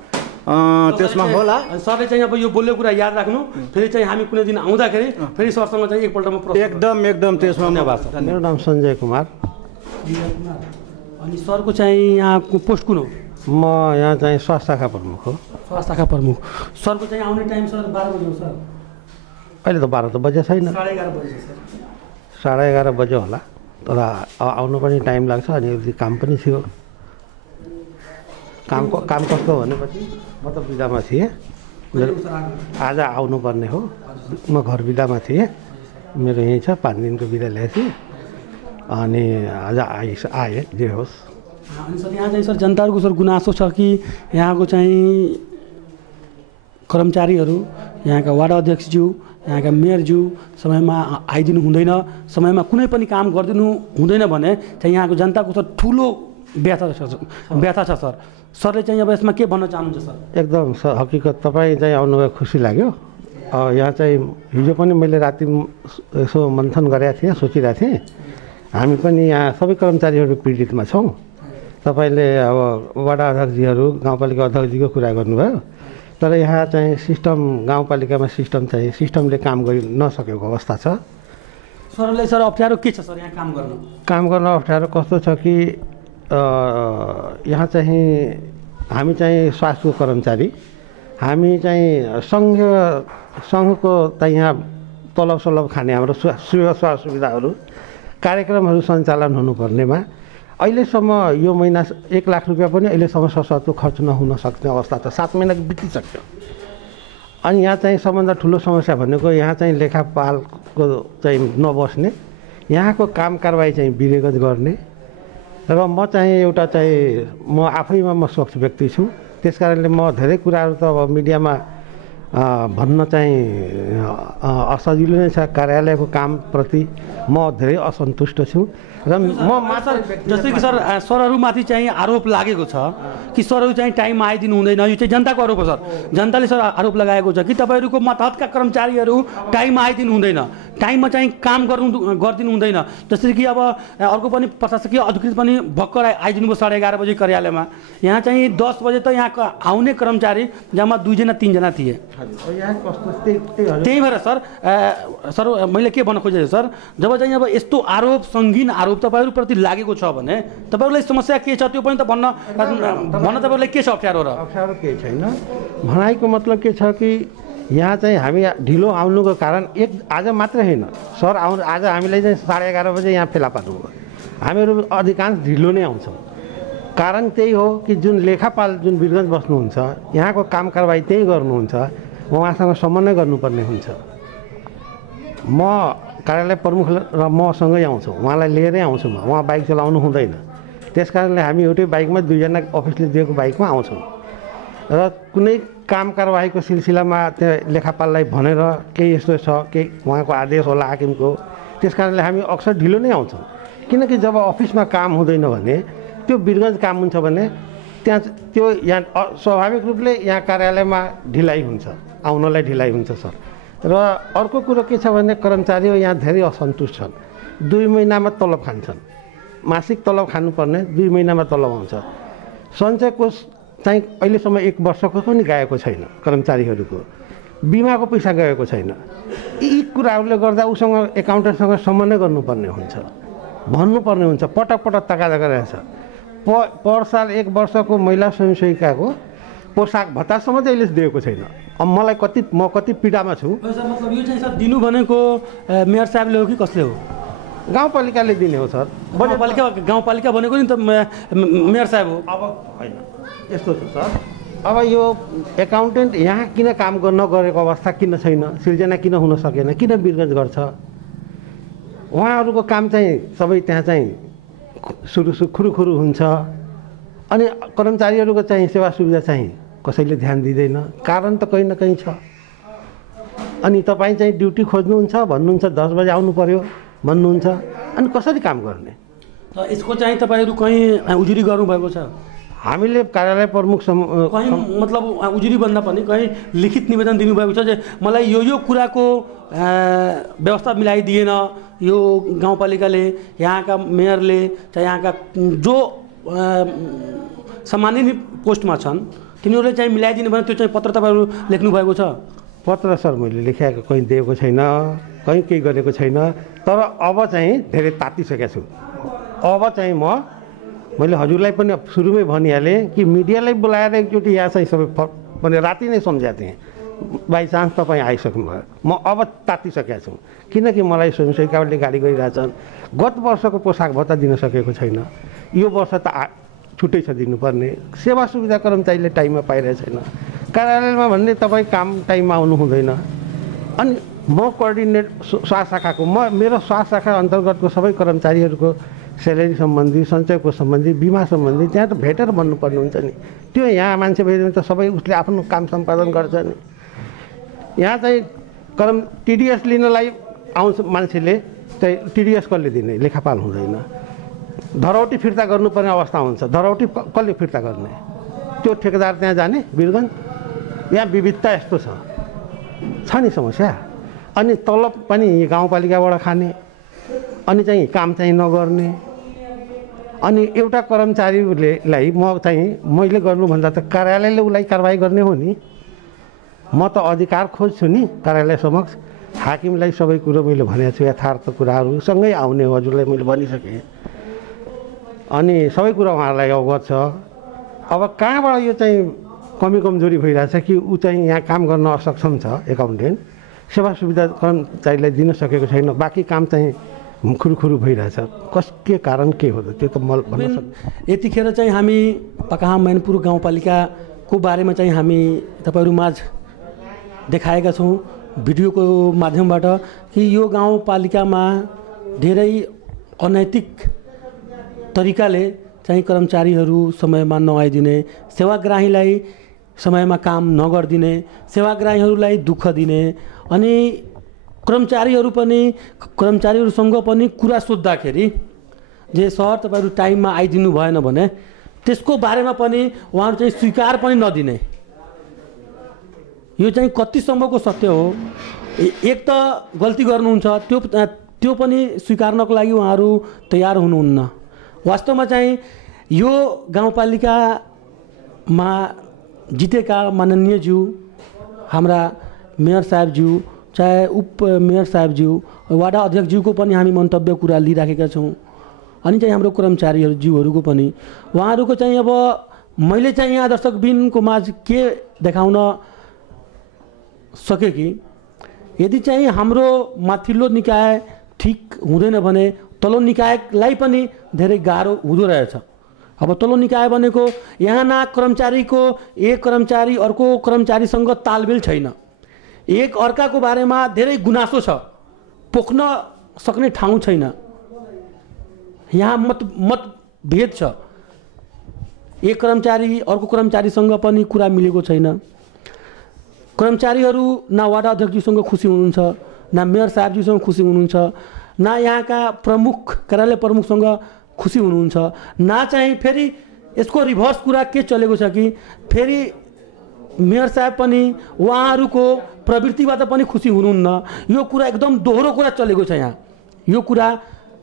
त्यसमा होला। सरले चाहिँ अब यो बोलेको कुरा याद राख्नु, फेरि चाहिँ हामी कुनै दिन आउँदाखेरि फेरि सरसँग चाहिँ एकपल्टमा एकदम त्यसमा। मेरो नाम सञ्जय कुमार। अनि सरको चाहिँ यहाँको पोस्ट कुन हो? म यहाँ चाहिँ स्वास्थ्य शाखा प्रमुख हो। स्वास्थ्य शाखा प्रमुख। सरको चाहिँ आउने टाइम सर 12 बजे हो सर? अहिले त 12 त बजे छैन, 11:30 बजे छ सर। 11:30 बजे होला, तर आउनु पनि टाइम लाग्छ अनि काम पनि थियो। काम कस्तो भनेपछि म त बिदामा थिएँ, आज आउनुपर्ने हो, म घर बिदामा थिएँ, मेरो यहीँ छ, 5 दिनको बिदा ल्याएको थिएँ अनि आज आएँ जे होस्। अनि सर यहाँ चाहिँ सर जनताहरूको सर गुनासो छ कि यहाँको चाहिँ कर्मचारीहरू, यहाँका वार्ड अध्यक्षज्यू, यहाँका मेयरज्यू समयमा आइदिनु हुँदैन, समयमा कुनै पनि काम गरिदिनु हुँदैन भने चाहिँ यहाँको जनताको सर ठुलो व्यथा छ सर। सरले चाहिँ अब यसमा के भन्न चाहनुहुन्छ सर? एकदम हकिकत, तपाईँ चाहिँ आउनुभयो खुसी लाग्यो। यहाँ चाहिँ हिजो पनि मैले राति यसो मन्थन गरेका थिएँ, सोचिरहेको थिएँ हामी पनि यहाँ सबै कर्मचारीहरू पीडितमा छौँ। तपाईँले अब वडा अध्यक्षजीहरू, गाउँपालिका अध्यक्षजीको कुरा गर्नुभयो, तर यहाँ चाहिँ सिस्टम, गाउँपालिकामा सिस्टमले काम गरि नसकेको अवस्था छ। सरले सर अप्ठ्यारो के छ सर यहाँ काम गर्न अप्ठ्यारो कस्तो छ कि यहाँ चाहिँ हामी चाहिँ स्वास्थ्यको कर्मचारी, हामी चाहिँ सङ्घको चाहिँ यहाँ तलब सलब खाने हाम्रो सेवा सुविधाहरू कार्यक्रमहरू सञ्चालन हुनुपर्नेमा अहिलेसम्म यो महिना 1 लाख रुपियाँ पनि अहिलेसम्म सशर्त खर्च नहुन सक्ने अवस्था छ। 7 महिना बितिसक्यो। अनि यहाँ चाहिँ सबभन्दा ठुलो समस्या भनेको यहाँ चाहिँ लेखापालको चाहिँ नबस्ने, यहाँको काम कारबाही चाहिँ विवेक गर्ने। र म चाहिँ एउटा चाहिँ म आफैमा म स्वच्छ व्यक्ति छु, त्यस कारणले म धेरै कुराहरू त अब मिडियामा भन्न चाहिँ असजिलो नै छ। कार्यालयको कामप्रति म धेरै असन्तुष्ट छु र म मात्र जस्तै कि सर सरहरूमाथि चाहिँ आरोप लागेको छ कि सरहरू चाहिँ टाइममा आइदिनु हुँदैन, यो चाहिँ जनताको आरोप हो सर। जनताले सर आरोप लगाएको छ कि तपाईँहरूको मातहतका कर्मचारीहरू टाइममा आइदिनु हुँदैन, टाइममा चाहिँ काम गरिदिनु हुँदैन। जस्तै कि अब अर्को पनि प्रशासकीय अधिकृत पनि भर्खर आइदिनु भयो 11:30 बजे कार्यालयमा, यहाँ चाहिँ 10 बजे त यहाँ आउने कर्मचारी जम्मा 2 जना 3 जना थिए। त्यही भएर सर मैले के भन्न खोजेको सर, जब चाहिँ अब यस्तो आरोप, सङ्गीन आरोप तपाईँहरूप्रति लागेको छ भने तपाईँहरूलाई समस्या के छ त्यो पनि त भन्न तपाईँहरूलाई के छ अप्ठ्यारो? अप्ठ्यारो केही छैन। भनाइको मतलब के छ कि यहाँ चाहिँ हामी ढिलो आउनुको कारण आज मात्रै होइन, सर आज हामीलाई चाहिँ 11:30 बजे यहाँ फेला पार्नुभयो। हामीहरू अधिकांश ढिलो नै आउँछौँ। कारण त्यही हो कि जुन लेखापाल जुन वीरगञ्ज बस्नुहुन्छ, यहाँको काम कारबाही त्यही गर्नुहुन्छ, उहाँसँग समन्वय गर्नुपर्ने हुन्छ। म कार्यालय प्रमुख र मसँगै आउँछु, उहाँलाई लिएरै आउँछु म, उहाँ बाइक चलाउनु हुँदैन। त्यस कारणले हामी एउटै बाइकमा 2 जना अफिसले दिएको बाइकमा आउँछौँ र कुनै काम कारबाहीको सिलसिलामा त्यो लेखापाललाई भनेर केही यस्तो छ, केही उहाँको आदेश होला हाकिमको, त्यस कारणले हामी अक्सर ढिलो नै आउँछौँ। किनकि जब अफिसमा काम हुँदैन भने, त्यो वीरगञ्ज काम हुन्छ भने त्यहाँ त्यो यहाँ स्वाभाविक रूपले यहाँ कार्यालयमा ढिलाइ हुन्छ, आउनलाई ढिलाइ हुन्छ सर। र अर्को कुरो के छ भने कर्मचारीहरू यहाँ धेरै असन्तुष्ट छन्। 2 महिनामा तलब खान्छन्, मासिक तलब खानुपर्ने 2 महिनामा तलब आउँछ। सञ्चय कोष चाहिँ अहिलेसम्म 1 वर्षको पनि गएको छैन, कर्मचारीहरूको बिमाको पैसा गएको छैन। यी कुराहरूले गर्दा उसँग एकाउन्टेन्टसँग समन्वय गर्नुपर्ने हुन्छ, भन्नुपर्ने हुन्छ। पटक तकादा गरेछ। पर साल 1 वर्षको महिला स्वयंसेविकाको पोसाक भत्तासम्म चाहिँ अहिले दिएको छैन। अब मलाई म कति पीडामा छु। मतलब यो चाहिँ सर दिनु भनेको मेयर साहबले हो कि कसले हो? गाउँपालिकाले दिने हो सर। गाउँपालिका भनेको नि त मेयर साहब हो। अब होइन, यस्तो छ सर, अब यो एकाउन्टेन्ट यहाँ किन काम नगरेको अवस्था किन छैन, सिर्जना किन हुन सकेन, किन वीरगञ्ज गर्छ? उहाँहरूको काम चाहिँ सबै त्यहाँ चाहिँ खुरुखुरु हुन्छ अनि कर्मचारीहरूको चाहिँ सेवा सुविधा चाहिँ कसैले ध्यान दिँदैन। कारण त कहीँ न कहीँ छ। अनि तपाईँ चाहिँ ड्युटी खोज्नुहुन्छ, भन्नुहुन्छ 10 बजे आउनु पर्यो भन्नुहुन्छ, अनि कसरी काम गर्ने? यसको चाहिँ तपाईँहरू कहीँ उजुरी गर्नुभएको छ? हामीले कार्यालय प्रमुख कहीँ मतलब उजुरी भन्दा पनि कहीँ लिखित निवेदन दिनुभएको छ जे मलाई यो कुराको व्यवस्था मिलाइदिएन यो गाउँपालिकाले, यहाँका मेयरले, चाहिँ यहाँका जो सम्मानित पोस्टमा छन् तिनीहरूले चाहिँ मिलाइदिनु भने त्यो चाहिँ पत्र तपाईँहरू लेख्नु भएको छ? पत्र सर मैले लेखेको कहीँ दिएको छैन, कहीँ केही गरेको छैन। तर अब चाहिँ धेरै तातिसकेको छु। अब चाहिँ मैले हजुरलाई पनि सुरुमै भनिहालेँ कि मिडियालाई बोलाएर एकचोटि यहाँ चाहिँ सबै भने राति नै सम्झाएको थिएँ बाई चान्स तपाईँ आइसक्नुभयो म अब तातिसकेको छु किनकि मलाई स्वयंसेविकाले गाडी गरिरहेछन् गत वर्षको पोसाक भत्ता दिन सकेको छैन यो वर्ष त छुट्टै छ दिनुपर्ने सेवा सुविधा कर्मचारीले टाइममा पाइरहेको छैन कार्यालयमा भन्ने तपाईँ काम टाइममा आउनु हुँदैन अनि म कोअर्डिनेट स्वास्थ्य शाखाको मेरो स्वास्थ्य शाखा अन्तर्गतको सबै कर्मचारीहरूको स्यालेरी सम्बन्धी सञ्चयको सम्बन्धी बिमा सम्बन्धी त्यहाँ त भेटेर भन्नुपर्ने हुन्छ नि त्यो यहाँ मान्छे भेट्यो त सबै उसले आफ्नो काम सम्पादन गर्छ नि यहाँ चाहिँ टिडिएस लिनलाई आउँछ मान्छेले चाहिँ टिडिएस कसले दिने लेखापाल हुँदैन धरौटी फिर्ता गर्नुपर्ने अवस्था हुन्छ धरौटी कसले फिर्ता गर्ने त्यो ठेकेदार त्यहाँ जाने वीरगञ्ज यहाँ विविधता यस्तो छ नि समस्या अनि तलब पनि गाउँपालिकाबाट खाने अनि चाहिँ काम चाहिँ नगर्ने अनि एउटा कर्मचारीलाई मैले गर्नुभन्दा त कार्यालयले उसलाई कारबाही गर्ने हो नि म त अधिकार खोज्छु नि कार्यालय समक्ष हाकिमलाई सबै कुरो मैले भनेको छु यथार्थ कुराहरू सँगै आउने हजुरलाई मैले भनिसकेँ अनि सबै कुरा उहाँहरूलाई अवगत छ अब कहाँबाट यो चाहिँ कमी कमजोरी भइरहेछ कि ऊ चाहिँ यहाँ काम गर्न असक्षम छ एकाउन्टेन्ट सेवा सुविधा कर्मचारीलाई दिन सकेको छैन बाँकी काम चाहिँ खुरुखुरु भइरहेछ के कारण के हो त्यो त म भन्न सक्छु यतिखेर चाहिँ हामी पकाहा मैनपुर गाउँपालिकाको बारेमा चाहिँ हामी तपाईँहरू माझ देखाएका छौँ भिडियोको माध्यमबाट कि यो गाउँपालिकामा धेरै अनैतिक तरिकाले चाहिँ कर्मचारीहरू समयमा नआइदिने सेवाग्राहीलाई समयमा काम नगरिदिने सेवाग्राहीहरूलाई दुःख दिने अनि कर्मचारीहरूसँग पनि कुरा सोद्धाखेरि जे सर तपाईँहरू टाइममा आइदिनु भएन भने त्यसको बारेमा पनि उहाँहरू चाहिँ स्वीकार पनि नदिने यो चाहिँ कतिसम्मको सत्य हो एक त गल्ती गर्नुहुन्छ त्यो पनि स्वीकार्नको लागि उहाँहरू तयार हुनुहुन्न वास्तवमा चाहिँ यो गाउँपालिकामा जितेका माननीयज्यू हाम्रा मेयर साहेबज्यू चाहे उप मेयर साहेबज्यू वाडा अध्यक्षज्यूको पनि हामी मन्तव्य कुरा लिइराखेका छौँ अनि चाहिँ हाम्रो कर्मचारीज्यूहरूको पनि उहाँहरूको चाहिँ अब मैले चाहिँ यहाँ दर्शकबिनको माझ के देखाउन सके कि यदि चाहिँ हाम्रो माथिल्लो निकाय ठिक हुँदैन भने तल्लो निकायलाई पनि धेरै गाह्रो हुँदो रहेछ अब तल्लो निकाय भनेको यहाँ कर्मचारीको एक कर्मचारी अर्को कर्मचारीसँग तालमेल छैन एक अर्काको बारेमा धेरै गुनासो छ पोख्न सक्ने ठाउँ छैन यहाँ मतभेद छ एक कर्मचारी अर्को कर्मचारीसँग पनि कुरा मिलेको छैन कर्मचारीहरू न वाडा अध्यक्षज्यूसँग खुसी हुनुहुन्छ न मेयर साहेबज्यूसँग खुसी हुनुहुन्छ न यहाँका प्रमुख कार्यालय प्रमुखसँग खुसी हुनुहुन्छ न चाहिँ फेरि यसको रिभर्स कुरा के चलेको छ कि फेरि मेयर साहेब पनि उहाँहरूको प्रवृत्तिबाट पनि खुसी हुनुहुन्न यो कुरा एकदम दोहोरो कुरा चलेको छ यहाँ यो कुरा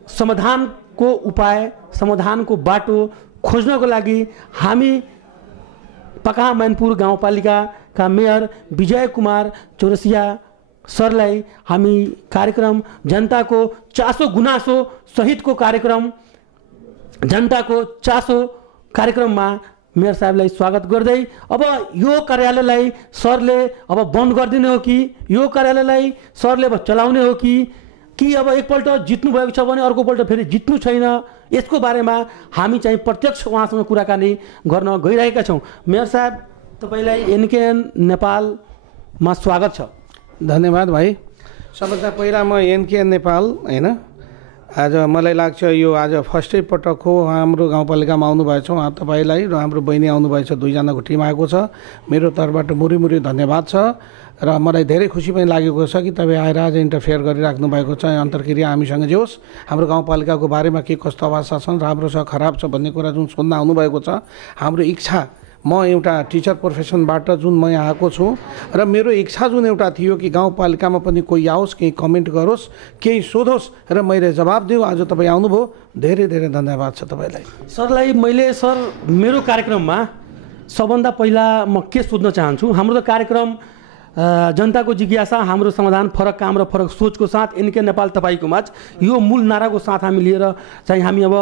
समाधानको उपाय समाधानको बाटो खोज्नको लागि हामी पकाहा मैनपुर गाउँपालिकाका मेयर विजय कुमार चौरसिया सरलाई हामी कार्यक्रम जनताको चासो गुनासो सहितको कार्यक्रम जनताको चासो कार्यक्रममा मेयर साहेबलाई स्वागत गर्दै अब यो कार्यालयलाई सरले अब बन्द गरिदिने हो कि यो कार्यालयलाई सरले अब चलाउने हो कि अब एकपल्ट जित्नु भएको छ भने अर्कोपल्ट फेरि जित्नु छैन यसको बारेमा हामी चाहिँ प्रत्यक्ष उहाँसँग कुराकानी गर्न गइरहेका छौँ मेयर साहेब तपाईँलाई एनकेएन नेपालमा स्वागत छ धन्यवाद भाइ सबभन्दा पहिला म एनकेएन नेपाल होइन आज मलाई लाग्छ यो आज फर्स्टै पटक हो हाम्रो गाउँपालिकामा आउनुभएको छ उहाँ तपाईँलाई र हाम्रो बहिनी आउनुभएछ दुईजनाको टिम आएको छ मेरो तर्फबाट मुरी धन्यवाद छ र मलाई धेरै खुसी पनि लागेको छ कि तपाईँ आएर आज इन्टरफेयर गरिराख्नु भएको छ अन्तर्क्रिया हामीसँग जे होस् हाम्रो गाउँपालिकाको बारेमा के कस्तो अवस्था छन् राम्रो छ खराब छ भन्ने कुरा जुन सुन्न आउनुभएको छ हाम्रो इच्छा म एउटा टिचर प्रोफेसनबाट जुन म यहाँ आएको छु र मेरो इच्छा जुन एउटा थियो कि गाउँपालिकामा पनि कोही आओस् केही कमेन्ट गरोस् केही सोधोस् र मैले जवाब दिउँ आज तपाईँ आउनुभयो धेरै धेरै धन्यवाद छ तपाईँलाई सरलाई मैले सर मेरो कार्यक्रममा सबभन्दा पहिला म के सोध्न चाहन्छु हाम्रो त कार्यक्रम जनताको जिज्ञासा हाम्रो समाधान फरक काम र फरक सोचको साथ एनके नेपाल तपाईँको माझ यो मूल नाराको साथ हामी लिएर चाहिँ हामी अब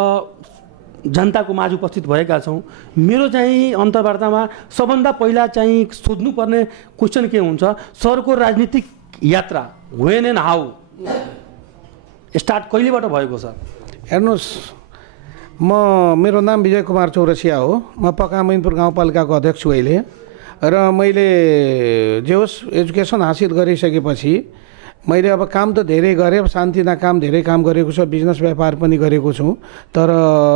जनताको माझ उपस्थित भएका छौँ। मेरो चाहिँ अन्तर्वार्तामा सबभन्दा पहिला चाहिँ सोध्नुपर्ने क्वेसन के हुन्छ, सरको राजनीतिक यात्रा वेन एन्ड हाउ स्टार्ट कहिलेबाट भएको छ? हेर्नुहोस्, मेरो नाम विजय कुमार चौरसिया हो। म पकाहा मैनपुर गाउँपालिकाको अध्यक्ष छु अहिले। र मैले जे होस् एजुकेसन हासिल गरिसकेपछि मैले अब काम त धेरै गरेँ, शान्तिना काम धेरै काम गरेको छु, बिजनेस व्यापार पनि गरेको छु। तर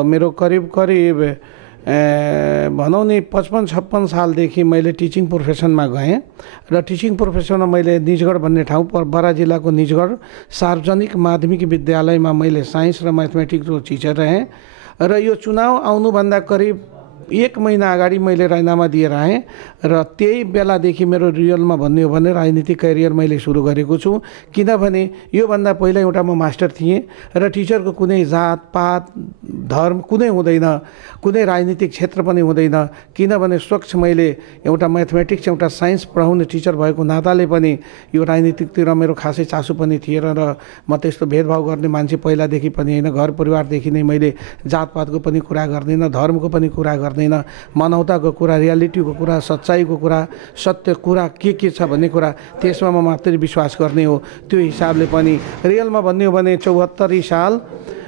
मेरो करिब भनौँ नि 55-56 सालदेखि मैले टिचिङ प्रोफेसनमा गएँ। र टिचिङ प्रोफेसनमा मैले निजगढ भन्ने ठाउँ बरा जिल्लाको निजगढ सार्वजनिक माध्यमिक विद्यालयमा मैले साइन्स र म्याथमेटिक्सको टिचर रहेँ। र यो चुनाव आउनुभन्दा करिब 1 महिना अगाडि मैले राजीनामा दिएर आएँ। र त्यही बेलादेखि मेरो रियलमा भन्ने हो भने राजनीतिक करियर मैले सुरु गरेको छु। किनभने योभन्दा पहिला एउटा म मास्टर थिएँ र टिचरको कुनै जात पात धर्म कुनै हुँदैन, कुनै राजनीतिक क्षेत्र पनि हुँदैन। किनभने स्वच्छ मैले एउटा म्याथमेटिक्स एउटा साइन्स पढाउने टिचर भएको नाताले पनि यो राजनीतिकतिर मेरो खासै चासो पनि थिएन। र म त्यस्तो भेदभाव गर्ने मान्छे पहिलादेखि पनि होइन। घर परिवारदेखि नै मैले जातपातको पनि कुरा गर्दिनँ, धर्मको पनि कुरा गर्दिनँ, मानवताको कुरा, रियालिटीको कुरा, सच्चाइको कुरा, सत्य कुरा के छ भन्ने कुरा त्यसमा म मात्रै विश्वास गर्ने हो। त्यो हिसाबले पनि रियलमा भन्ने हो भने 74 साल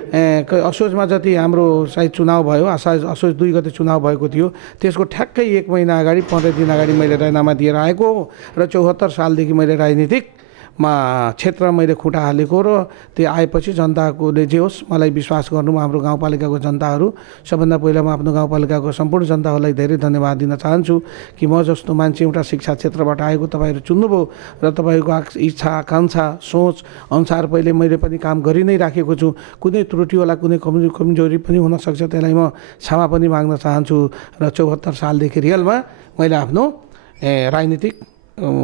असोजमा जति हाम्रो सायद चुनाव भयो, असोज 2 गते चुनाव भएको थियो, त्यसको ठ्याक्कै 1 महिना अगाडि 15 दिन अगाडि मैले राजीनामा दिएर आएको हो। र 74 सालदेखि मैले राजनीतिकमा क्षेत्र मैले खुट्टा हालेको र त्यो आएपछि जनताकोले जे होस् मलाई विश्वास गर्नु, हाम्रो गाउँपालिकाको जनताहरू सबभन्दा पहिला म आफ्नो गाउँपालिकाको सम्पूर्ण जनताहरूलाई धेरै धन्यवाद दिन चाहन्छु कि म जस्तो मान्छे एउटा शिक्षा क्षेत्रबाट आएको तपाईँहरू चुन्नुभयो र तपाईँको इच्छा आकाङ्क्षा सोच अनुसार पहिले मैले पनि काम गरि नै राखेको छु। कुनै त्रुटि होला, कुनै कमजोरी पनि हुनसक्छ, त्यसलाई म क्षमा पनि माग्न चाहन्छु। र 74 सालदेखि रियलमा मैले आफ्नो राजनीतिक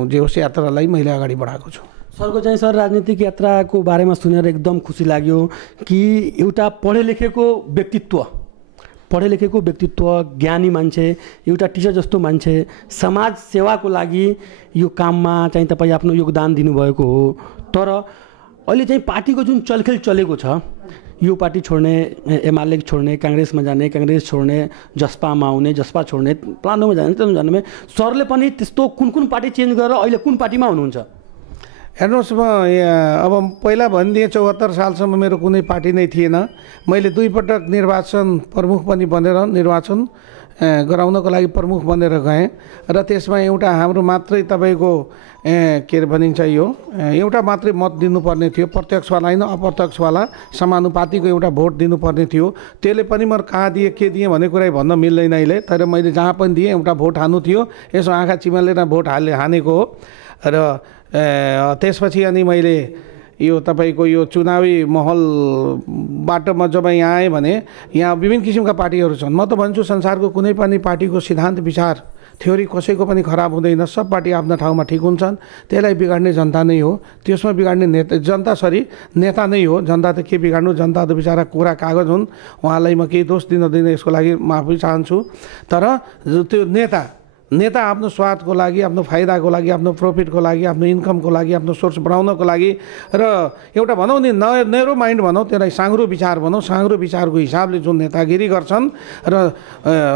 जे होस् यात्रालाई मैले अगाडि बढाएको छु। सरको चाहिँ सर राजनीतिक यात्राको बारेमा सुनेर एकदम खुसी लाग्यो कि एउटा पढे लेखेको व्यक्तित्व, ज्ञानी मान्छे, एउटा टिचर जस्तो मान्छे समाज सेवाको लागि यो काममा चाहिँ तपाईँ आफ्नो योगदान दिनुभएको हो। तर अहिले चाहिँ पार्टीको जुन चलखेल चलेको छ, यो पार्टी छोड्ने, एमाले छोड्ने, काङ्ग्रेसमा जाने, काङ्ग्रेस छोड्ने, जसपामा आउने, जसपा छोड्ने, प्लानोमा जाने, सरले पनि त्यस्तो कुन पार्टी चेन्ज गरेर अहिले कुन पार्टीमा हुनुहुन्छ? हेर्नुहोस्, म अब पहिला भनिदिएँ 74 सालसम्म मेरो कुनै पार्टी नै थिएन। मैले 2 पटक निर्वाचन प्रमुख पनि बनेर निर्वाचन गराउनको लागि प्रमुख बनेर गएँ। र त्यसमा एउटा हाम्रो मात्रै तपाईँको के भनिन्छ यो एउटा मात्रै मत दिनुपर्ने थियो, प्रत्यक्षवाला होइन अप्रत्यक्षवाला समानुपातिको एउटा भोट दिनुपर्ने थियो। त्यसले पनि म कहाँ दिएँ के दिएँ भन्ने कुरा भन्न मिल्दैन अहिले। तर मैले जहाँ पनि दिएँ एउटा भोट हान्नु थियो, यसो आँखा चिमालेर भोट हानेको हो। र त्यसपछि अनि मैले यो तपाईँको यो चुनावी माहौलबाट म जब यहाँ आएँ भने यहाँ विभिन्न किसिमका पार्टीहरू छन्। म त भन्छु संसारको कुनै पनि पार्टीको सिद्धान्त विचार थ्योरी कसैको पनि खराब हुँदैन। सब पार्टी आफ्नो ठाउँमा ठिक हुन्छन्। त्यसलाई बिगाड्ने जनता नै हो, त्यसमा बिगाड्ने नेता नै हो। जनता त के बिगाड्नु, जनता त बिचरा कोरा कागज हुन्। उहाँलाई म केही दोष दिन यसको लागि माफी चाहन्छु। तर त्यो नेता आफ्नो स्वार्थको लागि, आफ्नो फाइदाको लागि, आफ्नो प्रफिटको लागि, आफ्नो इन्कमको लागि, आफ्नो सोर्स बढाउनको लागि र एउटा भनौँ नि नेरो माइन्ड भनौँ, त्यसलाई साँग्रो विचार भनौँ, साँग्रो विचारको हिसाबले जुन नेतागिरी गर्छन् र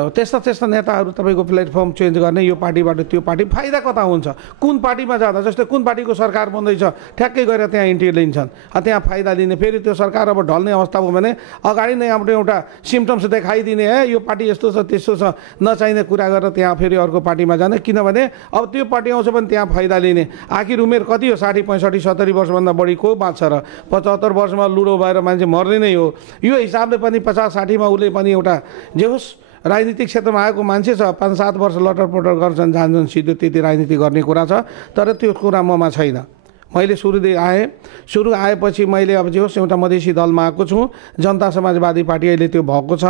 त्यस्ता नेताहरू तपाईँको प्लेटफर्म चेन्ज गर्ने, यो पार्टीबाट त्यो पार्टी फाइदा कता हुन्छ? कुन पार्टीमा जाँदा जस्तै कुन पार्टीको सरकार बन्दैछ ठ्याक्कै गएर त्यहाँ इन्ट्री लिन्छन्, त्यहाँ फाइदा लिने। फेरि त्यो सरकार अब ढल्ने अवस्था भयो भने अगाडि नै आफ्नो एउटा सिम्टम्स देखाइदिने, यो पार्टी यस्तो छ त्यस्तो छ, नचाहिने कुरा गरेर त्यहाँ फेरि अर्को पार्टीमा जाने। किनभने अब त्यो पार्टी आउँछ भने त्यहाँ फाइदा लिने। आखिर उमेर कति हो? 60, 65, 70 वर्षभन्दा बढी को बाँच्छ र? 75 वर्षमा लुडो भएर मान्छे मर्ने नै हो। यो हिसाबले पनि 50-60मा उसले पनि एउटा जे होस् राजनीतिक क्षेत्रमा आएको मान्छे छ, 5-7 वर्ष लटरपटर गर्छन्, जान्छन्, सिधै त्यति राजनीति गर्ने कुरा छ। तर त्यो कुरा ममा छैन। मैले सुरु आएपछि मैले अब जे होस् एउटा मधेसी दलमा आएको छु। जनता समाजवादी पार्टी अहिले त्यो भएको छ।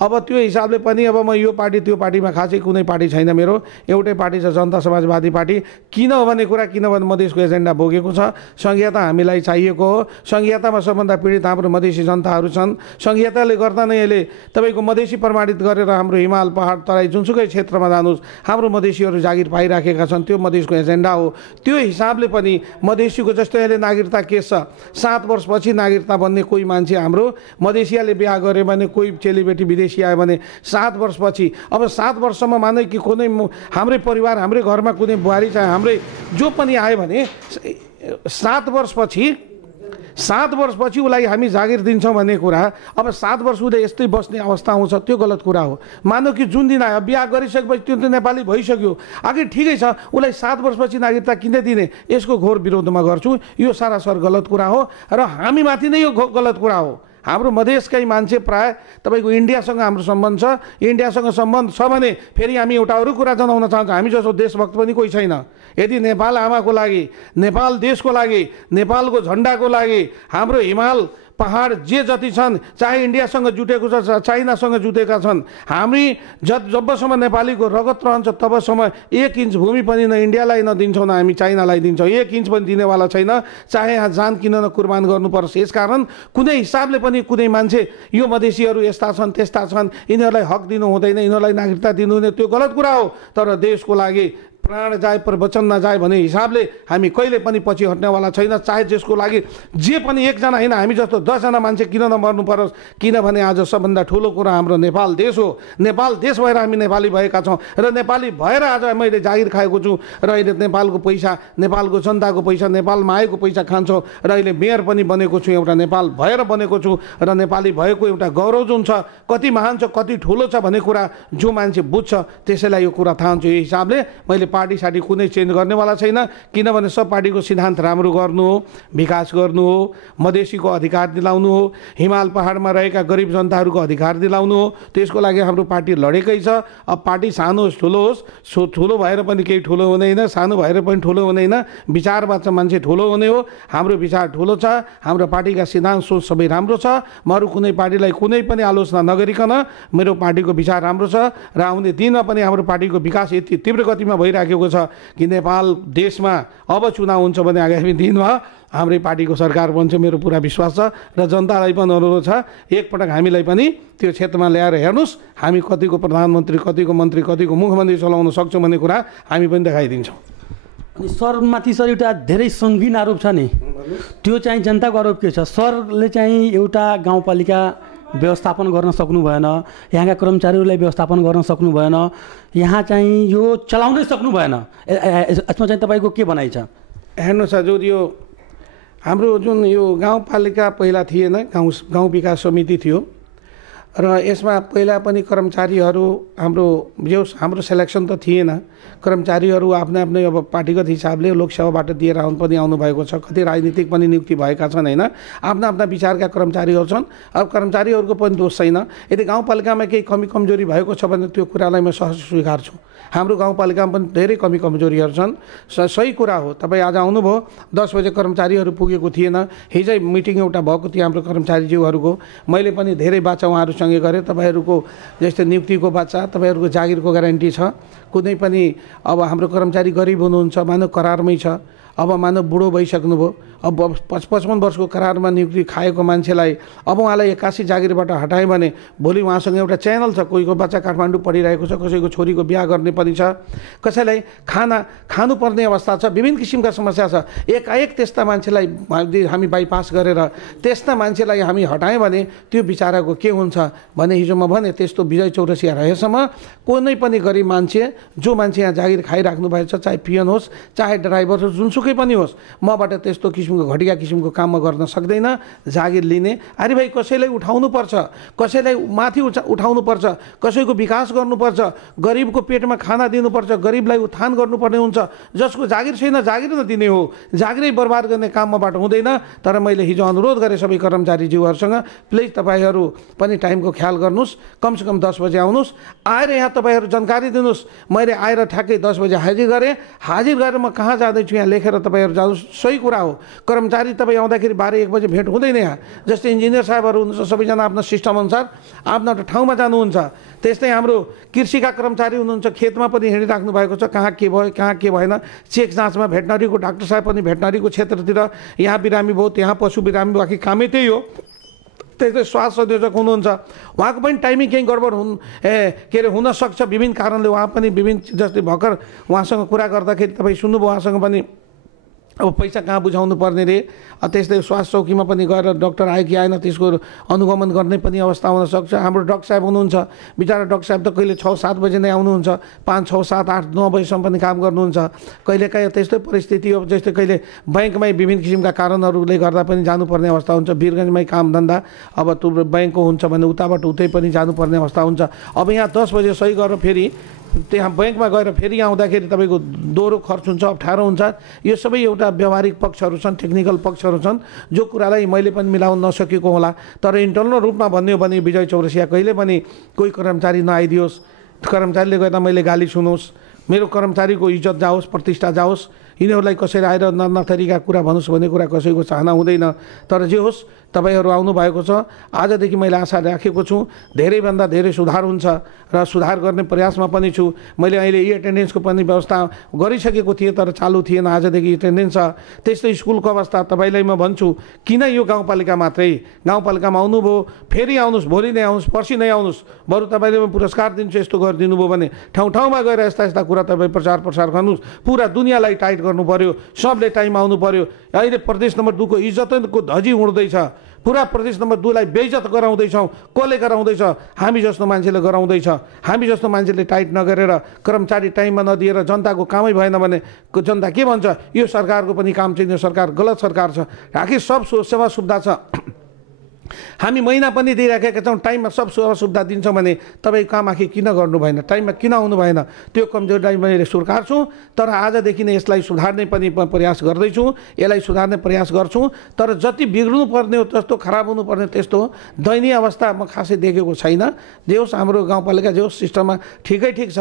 अब त्यो हिसाबले पनि अब म यो पार्टी त्यो पार्टीमा खासै कुनै पार्टी छैन, मेरो एउटै पार्टी छ जनता समाजवादी पार्टी। किन भन्ने कुरा, किनभने मधेसको एजेन्डा बोकेको छ। सङ्घीयता हामीलाई चाहिएको हो। सङ्घीयतामा सबभन्दा पीडित हाम्रो मधेसी जनताहरू छन्। सङ्घीयताले गर्दा नै यसले तपाईँको मधेसी प्रमाणित गरेर हाम्रो हिमाल पहाड तराई जुनसुकै क्षेत्रमा जानुहोस् हाम्रो मधेसीहरू जागिर पाइराखेका छन्। त्यो मधेसको एजेन्डा हो। त्यो हिसाबले पनि मधेसीको जस्तो अहिले नागरिकता केस छ, 7 वर्षपछि नागरिकता बन्ने कोही मान्छे हाम्रो मधेसियाले बिहा गर्यो भने, कोही चेलीबेटी विदेशी आयो भने 7 वर्षपछि, अब 7 वर्षसम्म माने कि कुनै हाम्रै परिवार हाम्रै घरमा कुनै बुहारी चाहे हाम्रै जो पनि आयो भने 7 वर्षपछि उसलाई हामी जागिर दिन्छौँ भन्ने कुरा, अब 7 वर्ष उसले यस्तै बस्ने अवस्था आउँछ, त्यो गलत कुरा हो। मानौ कि जुन दिन आयो बिहा गरिसकेपछि त्यो त नेपाली भइसक्यो, आखिर ठिकै छ, उसलाई 7 वर्षपछि नागरिकता किन दिने, यसको घोर विरोधमा गर्छु। यो सरासर गलत कुरा हो र हामीमाथि नै यो गलत कुरा हो। हाम्रो मधेसकै मान्छे प्राय तपाईँको इन्डियासँग हाम्रो सम्बन्ध छ। इन्डियासँग सम्बन्ध छ भने फेरि हामी एउटा अरू कुरा जनाउन चाहन्छौँ, हामी जस्तो देशभक्त पनि कोही छैन। यदि नेपाल आमाको लागि, नेपाल देशको लागि, नेपालको झन्डाको लागि हाम्रो हिमाल पहाड जे जति छन्, चाहे इन्डियासँग जुटेको छ, चाइनासँग जुटेका छन्, हामी जबसम्म नेपालीको रगत रहन्छ तबसम्म 1 इन्च भूमि पनि न इन्डियालाई नदिन्छौँ न हामी चाइनालाई दिन्छौँ। 1 इन्च पनि दिनेवाला छैन, चाहे यहाँ जान किन न कुर्बान गर्नुपर्छ। यसकारण कुनै हिसाबले पनि कुनै मान्छे यो मधेसीहरू यस्ता छन् त्यस्ता छन्, यिनीहरूलाई हक दिनु हुँदैन, यिनीहरूलाई नागरिकता दिनु हुँदैन, त्यो गलत कुरा हो। तर देशको लागि प्राण जाए पर वचन नजाए भन्ने हिसाबले हामी कहिले पनि पछि हट्नेवाला छैन। चाहे जसको लागि जे पनि एकजना होइन, हामी जस्तो 10 जना मान्छे किन नमर्नु परोस्। किनभने आज सबभन्दा ठुलो कुरा हाम्रो नेपाल देश हो। नेपाल देश भएर हामी नेपाली भएका छौँ र नेपाली भएर आज मैले जागिर खाएको छु र अहिले नेपालको पैसा, नेपालको जनताको पैसा, नेपालमा आएको पैसा खान्छौँ र अहिले मेयर पनि बनेको छु, एउटा नेपाल भएर बनेको छु र नेपाली भएको एउटा गौरव जुन छ, कति महान छ, कति ठुलो छ भन्ने कुरा जो मान्छे बुझ्छ त्यसैलाई यो कुरा थाहा हुन्छ। यो हिसाबले मैले पार्टी साटी कुनै चेन्ज गर्नेवाला छैन, किनभने सब पार्टीको सिद्धान्त राम्रो गर्नु हो, विकास गर्नु हो, मधेसीको अधिकार दिलाउनु हो, हिमाल पहाडमा रहेका गरिब जनताहरूको अधिकार दिलाउनु हो। त्यसको लागि हाम्रो पार्टी लडेकै छ। अब पार्टी सानो होस् ठुलो होस्, ठुलो भएर पनि केही ठुलो हुँदैन, सानो भएर पनि ठुलो हुँदैन, विचारबाट चाहिँ मान्छे ठुलो हुने हो। हाम्रो विचार ठुलो छ, हाम्रो पार्टीका सिद्धान्त सोच सबै राम्रो छ। म अरू कुनै पार्टीलाई कुनै पनि आलोचना नगरिकन मेरो पार्टीको विचार राम्रो छ र आउने दिनमा पनि हाम्रो पार्टीको विकास यति तीव्र गतिमा भइराखेको छ कि नेपाल देशमा अब चुनाव हुन्छ भने आगामी दिनमा हाम्रै पार्टीको सरकार बन्छ, मेरो पुरा विश्वास छ। र जनतालाई पनि अनुरोध छ, एकपटक हामीलाई पनि त्यो क्षेत्रमा ल्याएर हेर्नुहोस्, हामी कतिको प्रधानमन्त्री, कतिको मन्त्री, कतिको मुख्यमन्त्री चलाउन सक्छौँ भन्ने कुरा हामी पनि देखाइदिन्छौँ। अनि सरमाथि सर एउटा धेरै सङ्गीन आरोप छ नि, त्यो चाहिँ जनताको आरोप के छ? सरले चाहिँ एउटा गाउँपालिका व्यवस्थापन गर्न सक्नु भएन, यहाँका कर्मचारीहरूलाई व्यवस्थापन गर्न सक्नु भएन, यहाँ चाहिँ यो चलाउनै सक्नु भएन। यसमा चाहिँ तपाईँको के भनाइ छ? हेर्नुहोस् हजुर, यो हाम्रो जुन यो गाउँपालिका पहिला थिएन, गाउँ विकास समिति थियो र यसमा पहिला पनि कर्मचारीहरू हाम्रो सेलेक्सन त थिएन। कर्मचारीहरू आफ्नै अब पार्टीगत हिसाबले लोकसेवाबाट दिएर पनि आउनुभएको छ, कति राजनीतिक पनि नियुक्ति भएका छन् होइन, आफ्ना आफ्ना विचारका कर्मचारीहरू छन्। अब कर्मचारीहरूको पनि दोष छैन। यदि गाउँपालिकामा केही कमी कमजोरी भएको छ भने त्यो कुरालाई म सहज स्वीकार्छु। हाम्रो गाउँपालिकामा पनि धेरै कमी कमजोरीहरू छन्, सही कुरा हो। तपाईँ आज आउनुभयो, 10 बजे कर्मचारीहरू पुगेको थिएन। हिजै मिटिङ एउटा भएको थियो हाम्रो कर्मचारीज्यूहरूको, मैले पनि धेरै बाचा उहाँहरूसँगै गरेँ। तपाईँहरूको जस्तै नियुक्तिको बाचा, तपाईँहरूको जागिरको ग्यारेन्टी छ। कुनै पनि अब हाम्रो कर्मचारी गरिब हुनुहुन्छ, मानव करारमै छ, अब मानव बुढो भइसक्नुभयो, अब 55 वर्षको करारमा नियुक्ति खाएको मान्छेलाई अब उहाँलाई 81 जागिरबाट हटायो भने भोलि उहाँसँग एउटा च्यानल छ, कोहीको बच्चा काठमाडौँ पढिरहेको छ, कसैको छोरीको बिहा गर्ने पनि छ, कसैलाई खानुपर्ने अवस्था छ, विभिन्न किसिमका समस्या छ। एकाएक त्यस्ता मान्छेलाई हामी बाइपास गरेर त्यस्ता मान्छेलाई हामी हटायौँ भने त्यो बिचाराको के हुन्छ भने हिजो म भने त्यस्तो विजय चौरसिया रहेसम्म कुनै पनि गरिब मान्छे, जो मान्छे यहाँ जागिर खाइराख्नु भएको छ, चाहे पियन होस्, चाहे ड्राइभर होस्, जुनसुकै पनि होस्, मबाट त्यस्तो किसिमको घटिया किसिमको काम गर्न सक्दैन। जागिर लिने अरे भाइ कसैलाई उठाउनुपर्छ, कसैलाई माथि उठाउनुपर्छ, कसैको विकास गर्नुपर्छ, गरिबको पेटमा खाना दिनुपर्छ, गरिबलाई उत्थान गर्नुपर्ने हुन्छ। जसको जागिर छैन जागिर नदिने हो, जागिरै बर्बाद गर्ने काम मबाट हुँदैन। तर मैले हिजो अनुरोध गरेँ सबै कर्मचारीज्यूहरूसँग, प्लिज तपाईँहरू पनि टाइमको ख्याल गर्नुहोस्, कमसेकम 10 बजे आउनुहोस्, आएर यहाँ तपाईँहरू जानकारी दिनुहोस्। मैले आएर ठ्याक्कै 10 बजे हाजिर गरेँ, हाजिर गरेर म कहाँ जाँदैछु यहाँ लेखेर गरेर तपाईँहरू जानुहोस्। सही कुरा हो, कर्मचारी तपाईँ आउँदाखेरि 12-1 बजे भेट हुँदैन यहाँ। जस्तै इन्जिनियर साहबहरू हुनुहुन्छ सबैजना आफ्नो सिस्टम अनुसार आफ्नो ठाउँमा जानुहुन्छ। त्यस्तै हाम्रो कृषिका कर्मचारी हुनुहुन्छ, खेतमा पनि हिँडिराख्नु भएको छ, कहाँ के भयो कहाँ के भएन चेक जाँचमा। भेटनरीको डाक्टर साहब पनि भेटनरीको क्षेत्रतिर यहाँ बिरामी भयो त्यहाँ पशु बिरामी, बाँकी कामै त्यही हो। त्यस्तै स्वास्थ्य संयोजक हुनुहुन्छ, उहाँको पनि टाइमिङ केही गडबड के अरे हुनसक्छ विभिन्न कारणले। उहाँ पनि विभिन्न जस्तै भर्खर उहाँसँग कुरा गर्दाखेरि तपाईँ सुन्नुभयो, उहाँसँग पनि अब पैसा कहाँ बुझाउनु पर्ने रे। त्यस्तै स्वास्थ्य चौकीमा पनि गएर डक्टर आयो कि आएन त्यसको अनुगमन गर्ने पनि अवस्था हुनसक्छ। हाम्रो डाक्टर साहब हुनुहुन्छ, बिचरा डाक्टर साहब त कहिले 6-7 बजे नै आउनुहुन्छ, 5, 6, 7, 8, 9 बजीसम्म पनि काम गर्नुहुन्छ। कहिलेकाहीँ त्यस्तै परिस्थिति हो, जस्तै कहिले ब्याङ्कमै विभिन्न किसिमका कारणहरूले गर्दा पनि जानुपर्ने अवस्था हुन्छ। वीरगन्जमै कामधन्दा अब त्यो ब्याङ्कको हुन्छ भने उताबाट उतै पनि जानुपर्ने अवस्था हुन्छ। अब यहाँ 10 बजे सही गरेर फेरि त्यहाँ ब्याङ्कमा गएर फेरि आउँदाखेरि तपाईँको दोहोरो खर्च हुन्छ, अप्ठ्यारो हुन्छ। यो सबै एउटा व्यावहारिक पक्षहरू छन्, टेक्निकल पक्षहरू छन्, जो कुरालाई मैले पनि मिलाउन नसकेको होला। तर इन्टरनल रूपमा भन्यो भने विजय चौरसिया कहिले पनि कोही कर्मचारी नआइदियोस्, कर्मचारीले गर्दा मैले गाली सुनोस्, मेरो कर्मचारीको इज्जत जाओस्, प्रतिष्ठा जाओस्, यिनीहरूलाई कसैले आएर नथरीका कुरा भन्नुहोस् भन्ने कुरा कसैको चाहना हुँदैन। तर जे होस् तपाईँहरू आउनुभएको छ, आजदेखि मैले आशा राखेको छु धेरैभन्दा धेरै सुधार हुन्छ र सुधार गर्ने प्रयासमा पनि छु। मैले अहिले यी एटेन्डेन्सको पनि व्यवस्था गरिसकेको थिएँ तर चालु थिएन, आजदेखि एटेन्डेन्स छ। त्यस्तै स्कुलको अवस्था तपाईँलाई म भन्छु, किन यो गाउँपालिका मात्रै, गाउँपालिकामा आउनुभयो फेरि आउनुहोस्, भोलि नै आउनुहोस्, पर्सि नै आउनुहोस्, बरु तपाईँले म पुरस्कार दिन्छु यस्तो गरिदिनु भयो भने ठाउँ ठाउँमा गएर यस्ता कुरा तपाईँ प्रचार गर्नुहोस्। पुरा दुनियाँलाई टाइट गर्नु पर्यो, सबले टाइम आउनु पर्यो। अहिले प्रदेश नम्बर 2 को इज्जतको धजी उड्दैछ, पुरा प्रदेश नम्बर 2 लाई बेइज्जत गराउँदैछौँ। कसले गराउँदैछ? हामी जस्तो मान्छेले गराउँदैछ। हामी जस्तो मान्छेले टाइट नगरेर, कर्मचारी टाइममा नदिएर जनताको कामै भएन भने जनता के भन्छ? यो सरकारको पनि काम छैन, सरकार गलत सरकार छ। आखिर सब सेवा सुविधा छ, हामी महिना पनि दिइराखेका छौँ, टाइममा सब सेवा सुविधा दिन्छौँ भने तपाईँ काम आखिर किन गर्नु भएन, टाइममा किन आउनु भएन? त्यो कमजोरीलाई मैले स्वीकार्छु। तर आजदेखि नै यसलाई सुधार्ने पनि प्रयास गर्दैछु, यसलाई सुधार्ने प्रयास गर्छु। तर जति बिग्रिनु पर्ने हो, जस्तो खराब हुनुपर्ने त्यस्तो दयनीय अवस्था म खासै देखेको छैन। जे होस् हाम्रो गाउँपालिका जे होस् सिस्टममा ठिक छ।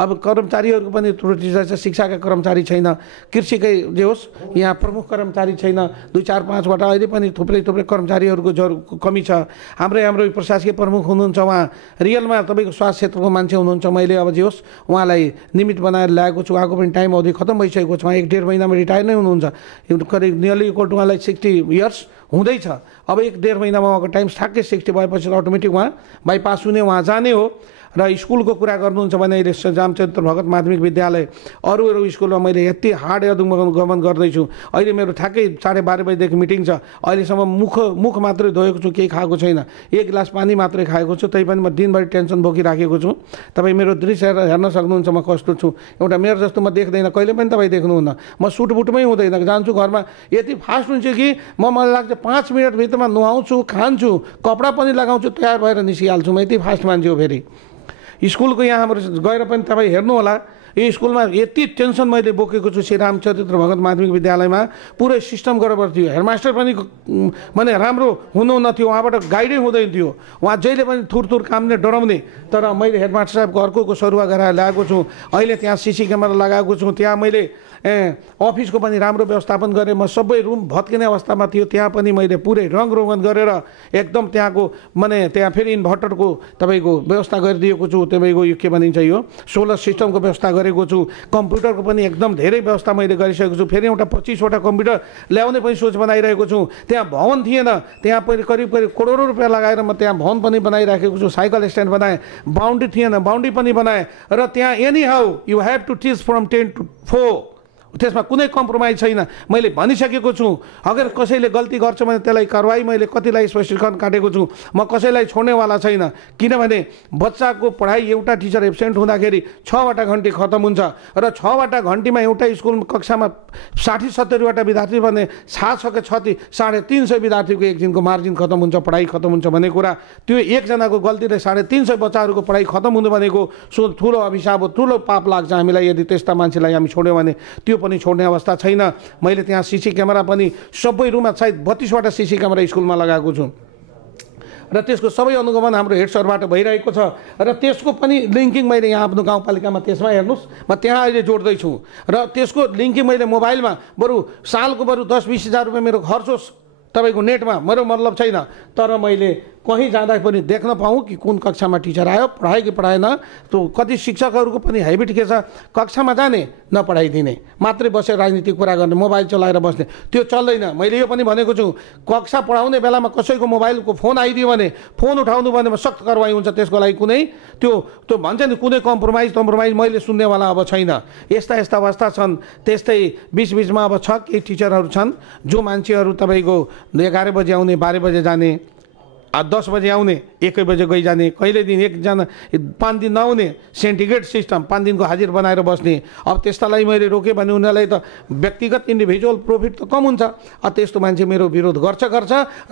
अब कर्मचारीहरूको पनि त्रुटि रहेछ, शिक्षाका कर्मचारी छैन, कृषिकै जे होस् यहाँ प्रमुख कर्मचारी छैन, 2, 4, 5वटा अहिले पनि थुप्रै कर्मचारीहरूको कमी छ। हाम्रो प्रशासकीय प्रमुख हुनुहुन्छ, उहाँ रियलमा तपाईँको स्वास्थ्य क्षेत्रको मान्छे हुनुहुन्छ। मैले अब जे होस् उहाँलाई निमित्त बनाएर ल्याएको छु। उहाँको पनि टाइम अवधि खत्म भइसकेको छ, उहाँ 1-1.5 महिनामा रिटायर नै हुनुहुन्छ। करिब नियरली इक्वल टु उहाँलाई 60 इयर्स हुँदैछ। अब 1-1.5 महिनामा उहाँको टाइम ठ्याक्कै 60 भएपछि अटोमेटिक उहाँ बाइपास हुने, उहाँ जाने हो। र स्कुलको कुरा गर्नुहुन्छ भने अहिले रामचन्द्र भगत माध्यमिक विद्यालय अरू स्कुलमा मैले यति हार्ड अनुगमन गर्दैछु। अहिले मेरो ठ्याक्कै 12:30 बजीदेखि मिटिङ छ। अहिलेसम्म मुख मात्रै धोएको छु, केही खाएको छैन, 1 गिलास पानी मात्रै खाएको छु। त्यही पनि म दिनभरि टेन्सन बोकिराखेको छु। तपाईँ मेरो दृश्य हेर्न सक्नुहुन्छ म कस्तो छु। एउटा मेरो जस्तो म देख्दैन, कहिले पनि तपाईँ देख्नुहुन्न। म सुटबुटमै हुँदैन, जान्छु घरमा यति फास्ट हुन्छ कि मलाई लाग्छ 5 मिनटभित्रमा नुहाउँछु, खान्छु, कपडा पनि लगाउँछु, तयार भएर निस्किहाल्छु। म यति फास्ट मान्छे हो। फेरि स्कुलको यहाँ हाम्रो गएर पनि तपाईँ हेर्नु होला, यो स्कुलमा यति टेन्सन मैले बोकेको छु। श्री रामचन्द्र भगत माध्यमिक विद्यालयमा पुरै सिस्टम गडबड थियो। हेडमास्टर पनि माने राम्रो हुनुहुन्न थियो, उहाँबाट गाइडै हुँदैन थियो। उहाँ जहिले पनि थुर कामले डराउने। तर मैले हेडमास्टर साहबको अर्को सरुवा गराएर ल्याएको छु। अहिले त्यहाँ सीसी क्यामेरा लगाएको छु। त्यहाँ मैले अफिसको पनि राम्रो व्यवस्थापन गरेँ। म सबै रुम भत्किने अवस्थामा थियो, त्यहाँ पनि मैले पुरै रङरोगन गरेर एकदम त्यहाँको माने त्यहाँ फेरि इन्भर्टरको तपाईँको व्यवस्था गरिदिएको छु। तपाईँको यो के भनिन्छ, यो सोलर सिस्टमको व्यवस्था गरेको छु। कम्प्युटरको पनि एकदम धेरै व्यवस्था मैले गरिसकेको छु। फेरि एउटा 25वटा कम्प्युटर ल्याउने पनि सोच बनाइरहेको छु। त्यहाँ भवन थिएन, त्यहाँ पनि करिब करोडौँ रुपियाँ लगाएर म त्यहाँ भवन पनि बनाइराखेको छु। साइकल स्ट्यान्ड बनाएँ, बााउन्ड्री थिएन, बााउन्ड्री पनि बनाएँ। र त्यहाँ any how you have to teach from 10 to 4, त्यसमा कुनै कम्प्रोमाइज छैन। मैले भनिसकेको छु, अगर कसैले गल्ती गर्छ भने त्यसलाई कारवाही मैले कतिलाई स्पष्टीकरण काटेको छु। म कसैलाई छोड्नेवाला छैन, किनभने बच्चाको पढाइ एउटा टिचर एब्सेन्ट हुँदाखेरि 6वटा घन्टी खत्म हुन्छ। र 6वटा घन्टीमा एउटा स्कुल कक्षामा 60-70वटा विद्यार्थी भने 700-350 विद्यार्थीको एक दिनको मार्जिन खत्म हुन्छ, पढाइ खत्म हुन्छ भन्ने कुरा। त्यो एकजनाको गल्तीले 350 बच्चाहरूको पढाइ खत्म हुनु भनेको ठुलो अभिशाप हो, ठुलो पाप लाग्छ हामीलाई। यदि त्यस्ता मान्छेलाई हामी छोड्यौँ भने त्यो पनि छोड्ने अवस्था छैन। मैले त्यहाँ सीसी क्यामेरा पनि सबै रुममा सायद 32वटा सीसी क्यामेरा स्कुलमा लगाएको छु। र त्यसको सबै अनुगमन हाम्रो हेड सरबाट भइरहेको छ र त्यसको पनि लिङ्किङ मैले यहाँ आफ्नो गाउँपालिकामा त्यसमा हेर्नुहोस् म त्यहाँ अहिले जोड्दैछु र त्यसको लिङ्किङ मैले मोबाइलमा बरु सालको बरु 10-20 हजार रुपियाँ मेरो खर्च होस् तपाईँको नेटमा मेरो मतलब छैन, तर मैले कहीँ जाँदा पनि देख्न पाऊँ कि कुन कक्षामा टिचर आयो, पढायो कि पढाएन। त्यो कति शिक्षकहरूको पनि हेबिट के छ, कक्षामा जाने नपढाइदिने, मात्रै बसेर राजनीतिक कुरा गर्ने, मोबाइल चलाएर बस्ने, त्यो चल्दैन। मैले यो पनि भनेको छु, कक्षा पढाउने बेलामा कसैको मोबाइलको फोन आइदियो भने फोन उठाउनु भनेमा सख्त कारवाही हुन्छ। त्यसको लागि कुनै त्यो भन्छ नि कुनै कम्प्रोमाइज मैले सुन्नेवाला अब छैन। यस्ता अवस्था छन्। त्यस्तै बिचमा अब छ केही टिचरहरू छन् जो मान्छेहरू तपाईँको 11 बजे आउने, 12 बजे जाने, 10 बजे आउने, 1 बजे गइजाने, कहिले दिन एकजना 5 दिन नआउने, सेन्टिग्रेड सिस्टम 5 दिनको हाजिर बनाएर बस्ने। अब त्यस्तालाई मैले रोकेँ भने उनीहरूलाई त व्यक्तिगत इन्डिभिजुअल प्रफिट त कम हुन्छ। त्यस्तो मान्छे मेरो विरोध गर्छ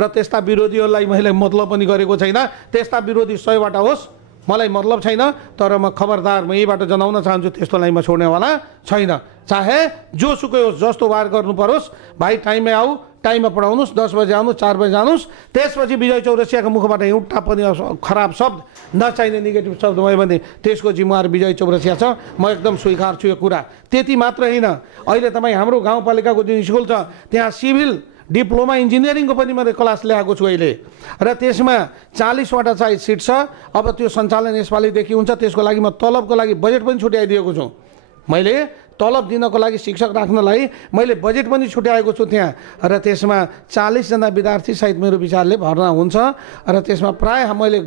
र त्यस्ता विरोधीहरूलाई मैले मतलब पनि गरेको छैन। त्यस्ता विरोधी 100 होस्, मलाई मतलब छैन, तर म खबरदार म यहीबाट जनाउन चाहन्छु त्यस्तोलाई म छोड्नेवाला छैन। चाहे जोसुकै होस्, जस्तो वार गर्नु परोस्, भाइ टाइममै आऊ, टाइममा पढाउनुहोस्, 10 बजे आउनुहोस्, 4 बजे जानुहोस्। त्यसपछि विजय चौरसियाको मुखबाट एउटा पनि खराब शब्द नचाहिने नेगेटिभ शब्द भयो भने त्यसको जिम्मेवार विजय चौरसिया छ। म एकदम स्वीकार छु यो कुरा। त्यति मात्र होइन, अहिले तपाईँ हाम्रो गाउँपालिकाको जुन स्कुल छ त्यहाँ सिभिल डिप्लोमा इन्जिनियरिङको पनि मैले क्लास ल्याएको छु अहिले, र त्यसमा 40वटा चाहिँ सिट छ। अब त्यो सञ्चालन यसपालिदेखि हुन्छ। त्यसको लागि म तलबको लागि बजेट पनि छुट्याइदिएको छु। मैले तलब दिनको लागि शिक्षक राख्नलाई मैले बजेट पनि छुट्याएको छु त्यहाँ, र त्यसमा 40 जना विद्यार्थी सहित मेरो विचारले भर्ना हुन्छ। र त्यसमा प्रायः मैले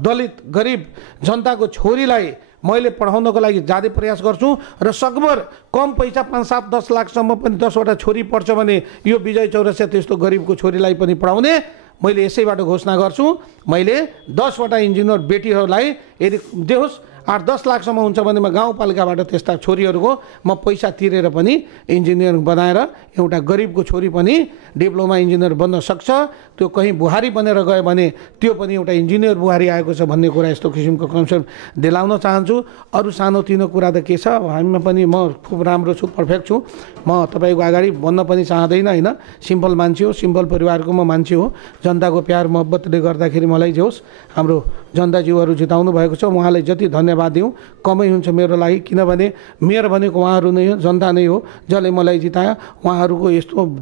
दलित गरिब जनताको छोरीलाई मैले पढाउनको लागि ज्यादै प्रयास गर्छु र सकभर कम पैसा 5-7-10 लाखसम्म पनि 10वटा छोरी पढ्छ भने यो विजय चौरसिया त्यस्तो गरिबको छोरीलाई पनि पढाउने मैले यसैबाट घोषणा गर्छु। मैले 10वटा इन्जिनियर बेटीहरूलाई यदि देहोस् 8-10 लाखसम्म हुन्छ भने म गाउँपालिकाबाट त्यस्ता छोरीहरूको म पैसा तिरेर पनि इन्जिनियर बनाएर एउटा गरिबको छोरी पनि डिप्लोमा इन्जिनियर बन्न सक्छ। त्यो कहीँ बुहारी बनेर गयो भने त्यो पनि एउटा इन्जिनियर बुहारी आएको छ भन्ने कुरा, यस्तो किसिमको कन्सेप्ट दिलाउन चाहन्छु। अरू सानोतिनो कुरा त के छ, हामीमा पनि म खुब राम्रो छु, पर्फेक्ट छु। म तपाईँको अगाडि भन्न पनि चाहँदैन, होइन। सिम्पल मान्छे हो, सिम्पल परिवारको म मान्छे हो। जनताको प्यार मोहब्बतले गर्दाखेरि मलाई जे होस् हाम्रो जनताज्यूहरू जिताउनु भएको छ, उहाँलाई जति धन्यवाद दिउँ कमै हुन्छ मेरो लागि। किनभने मेयर भनेको उहाँहरू नै हो, जनता नै हो जसले मलाई जितायो। उहाँहरूको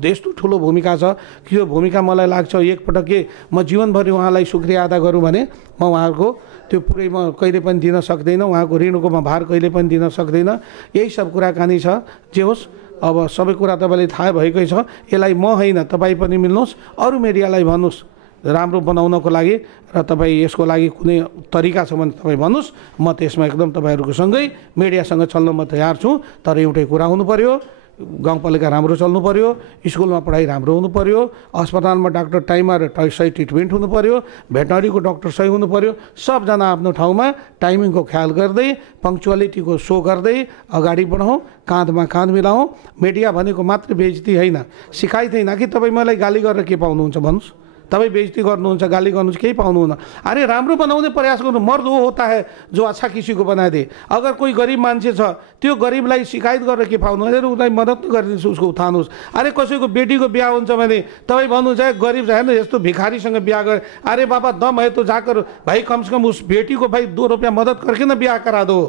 यस्तो ठुलो भूमिका छ कि यो भूमिका मलाई लाग्छ एकपटक के म जीवनभरि उहाँलाई शुक्रिया अदा गरौँ भने म उहाँहरूको त्यो पुरै म कहिले पनि दिन सक्दैन, उहाँको ऋणको म भार कहिले पनि दिन सक्दैन। यही सब कुराकानी छ। जे होस् अब सबै कुरा तपाईँलाई थाहा भएकै छ। यसलाई म होइन तपाईँ पनि मिल्नुहोस्, अरू मिडियालाई भन्नुहोस् राम्रो बनाउनको लागि, र तपाईँ यसको लागि कुनै तरिका छ भने तपाईँ भन्नुहोस्, म त्यसमा एकदम तपाईँहरूको सँगै मिडियासँग चल्न म तयार छु। तर एउटै कुरा हुनु पर्यो, गाउँपालिका राम्रो चल्नु पर्यो, स्कुलमा पढाइ राम्रो हुनु पर्यो, अस्पतालमा डाक्टर टाइममा सही ट्रिटमेन्ट हुनु पर्यो, भेटनरीको डाक्टर सही हुनु पर्यो। सबजना आफ्नो ठाउँमा टाइमिङको ख्याल गर्दै पङ्क्चुअलिटीको सो गर्दै अगाडि बढौँ, काँधमा काँध मिलाउँ। मिडिया भनेको मात्र बेइज्जती होइन, सिकाइत होइन कि तपाईँ मलाई गाली गरेर के पाउनुहुन्छ भन्नुहोस्। तपाईँ बेइज्जती गर्नुहुन्छ, गाली गर्नुहुन्छ, केही पाउनुहुन्न। अरे राम्रो बनाउने प्रयास गर्नु। मर्द वो होता है जो अच्छा किसी को बना दे। अगर कोही गरिब मान्छे छ त्यो गरिबलाई शिकायत गरेर के पाउनु, अरे उसलाई मद्दत गरिदिनुहोस्, उसको उठाउनुहोस्। अरे कसैको बेटीको बिहा हुन्छ भने तपाईँ भन्नुहुन्छ गरिब छैन यस्तो भिखारीसँग बिहा गरे, अरे बाबा दम है तो जाकर भाई कम से कम उस बेटी को भाई 2 रुपया मदद करके ना बिहा करा दो।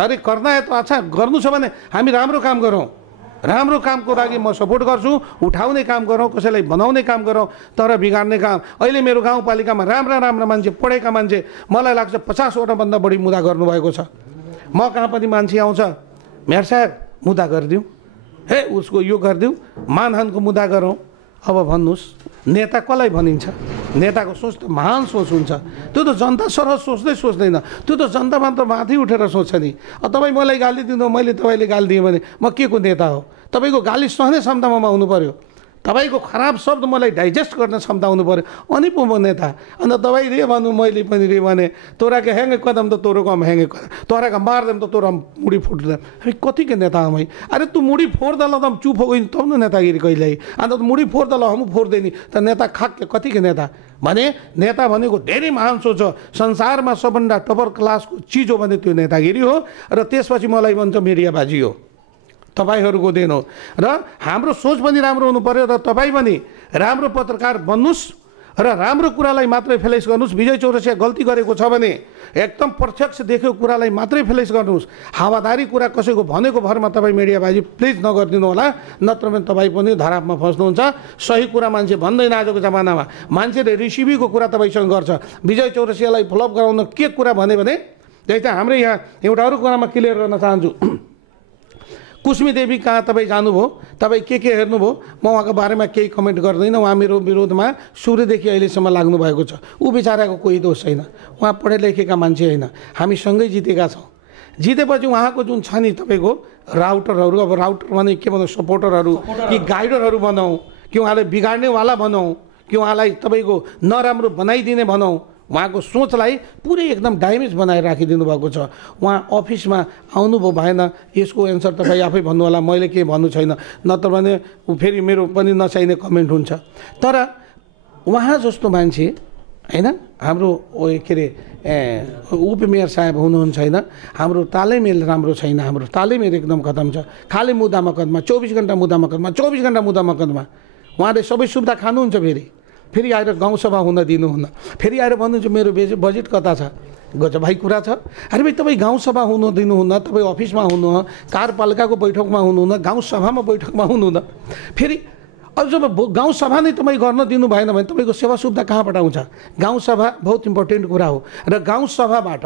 अरे करना है तो अच्छा गर्नु छ भने हामी राम्रो काम गरौँ, राम्रो कामको लागि म सपोर्ट गर्छु। उठाउने काम गरौँ, कसैलाई बनाउने काम गरौँ, तर बिगार्ने काम। अहिले मेरो गाउँपालिकामा राम्रा मान्छे, पढेका मान्छे मलाई लाग्छ 50वटा भन्दा बढी मुद्दा गर्नुभएको छ। म कहाँ पनि मान्छे आउँछ, मेयर साहब मुद्दा गरिदिउँ, हे उसको यो गरिदिउँ, मानहानको मुद्दा गरौँ। अब भन्नुहोस् नेता कसलाई भनिन्छ? नेताको सोच त महान सोच हुन्छ। त्यो त जनता सरह सोच्दैन, त्यो त जनतामा त माथि उठेर सोच्छ नि। तपाईँ मलाई गाली दिनु, मैले तपाईँले गाली दिएँ भने म के को नेता हो? तपाईँको गाली सहने क्षमतामा हुनु पर्यो, तपाईँको खराब शब्द मलाई डाइजेस्ट गर्ने क्षमता हुनु पर्यो, अनि पो म नेता। अन्त तपाईँ रे भन्नु, मैले पनि रे भने तोराको ह्याङ्गे कदम त तोरो कम ह्याङ्गे कदम, तोराको मार्देम त तोरा मुडी फुट्दैन। कति के नेता हम? अरे तू मुडी फोड्दल त चुप हो गई तब न नेतागिरी कहिल्यै। अन्त मुडी फोड्दल हम फोड्दैन त नेता खाक कति के नेता भने? नेता भनेको धेरै महान सोच हो, संसारमा सबभन्दा टपर क्लासको चिज हो भने त्यो नेतागिरी हो। र त्यसपछि मलाई भन्छ मिडियाबाजी हो, तपाईँहरूको देन हो। र हाम्रो सोच पनि राम्रो हुनु पर्यो, र तपाईँ पनि राम्रो पत्रकार बन्नुहोस् र राम्रो कुरालाई मात्रै फ्लेक्स गर्नुहोस्। विजय चौरसिया गल्ती गरेको छ भने एकदम प्रत्यक्ष देखेको कुरालाई मात्रै फ्लेक्स गर्नुहोस्। हावादारी कुरा कसैको भनेको भरमा तपाईँ मिडियाबाजी प्लिज नगरिदिनु होला, नत्र भने तपाईँ पनि धरापमा फस्नुहुन्छ। सही कुरा मान्छे भन्दैन आजको जमानामा, मान्छेले रिसिभीको कुरा तपाईँसँग गर्छ। विजय चौरसियालाई फ्लप गराउन के कुरा भने त्यही त हाम्रै यहाँ एउटा अरू कुरामा क्लियर गर्न चाहन्छु। कुस्मी देवी कहाँ तपाईँ जानुभयो, तपाईँ के हेर्नुभयो, म उहाँको बारेमा केही कमेन्ट गर्दैन। उहाँ मेरो विरोधमा सुरुदेखि अहिलेसम्म लाग्नु भएको छ। ऊ बिचराको कोही दोष छैन, उहाँ पढे लेखेका मान्छे होइन, हामी सँगै जितेका छौँ। जितेपछि उहाँको जुन छ नि तपाईँको राउटरहरू, अब राउटर भने के भनौँ, सपोर्टरहरू कि गाइडरहरू बनाऊ, कि उहाँलाई बिगार्नेवाला बनाऊ, कि उहाँलाई तपाईँको नराम्रो बनाइदिने भनौँ, उहाँको सोचलाई पुरै एकदम ड्यामेज बनाएर राखिदिनु भएको छ। उहाँ अफिसमा आउनुभयो भएन, यसको एन्सर तपाईँ आफै भन्नु होला, मैले केही भन्नु छैन, नत्र भने फेरि मेरो पनि नचाहिने कमेन्ट हुन्छ। तर उहाँ जस्तो मान्छे होइन, हाम्रो के अरे उपमेयर साहेब हुनुहुन्छ होइन, हाम्रो तालमेल राम्रो छैन, हाम्रो तालमेल एकदम खतम छ। खालि मुद्दा मकदमा, 24 घन्टा मुद्दा मकदमा, 24 घन्टा मुद्दा मकदमा। उहाँले सबै सुविधा खानुहुन्छ, फेरि आएर गाउँसभा हुन दिनुहुन्न, फेरि आएर भन्नुहुन्छ मेरो बजेट कता छ, गजब भाइ कुरा छ। अरे भाइ तपाईँ गाउँसभा हुन दिनुहुन्न, तपाईँ अफिसमा हुनु, कार्यपालिकाको बैठकमा हुनुहुन्न, गाउँसभामा बैठकमा हुनुहुन्न, फेरि अब जब गाउँसभा नै तपाईँ गर्न दिनु भएन भने तपाईँको सेवा सुविधा कहाँबाट आउँछ? गाउँसभा बहुत इम्पोर्टेन्ट कुरा हो र गाउँसभाबाट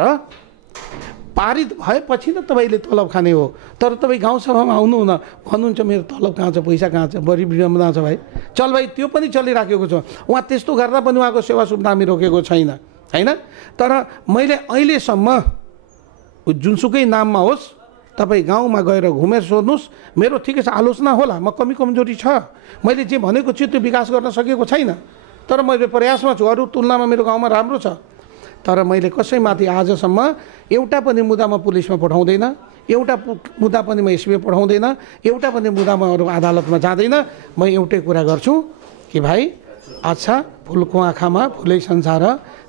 पारित भएपछि त तपाईँले तलब खाने हो। तर तपाईँ गाउँसभामा आउनुहुन्न, भन्नुहुन्छ मेरो तलब कहाँ छ, पैसा कहाँ छ, बढी विडम्बना छ भाइ। चल भाइ त्यो पनि चलिराखेको छ, उहाँ त्यस्तो गर्दा पनि उहाँको सेवा सुविधा हामी रोकेको छैन होइन। तर मैले अहिलेसम्म जुनसुकै नाममा होस् तपाईँ गाउँमा गएर घुमेर सोध्नुहोस्, मेरो ठिकै छ, आलोचना होला, म कमजोरी छ, मैले जे भनेको छु त्यो विकास गर्न सकेको छैन, तर मैले प्रयासमा छु, अरू तुलनामा मेरो गाउँमा राम्रो छ। तर मैले कसैमाथि आजसम्म एउटा पनि मुद्दामा पुलिसमा पठाउँदैन, एउटा मुद्दा पनि म एसपीमा पठाउँदैन, एउटा पनि मुद्दामा अरू अदालतमा जाँदैन। म एउटै कुरा गर्छु कि भाइ अच्छा, फुलको आँखामा फुलै संसार,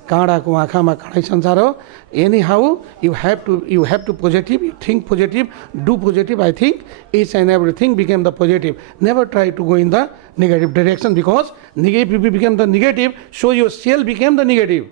काँडाको आँखामा काँडै संसार हो। Any how you have to positive, you think positive, do positive. I think each and everything became the positive, never try to go in the negative direction, because if you became the negative, so your cell became the negative.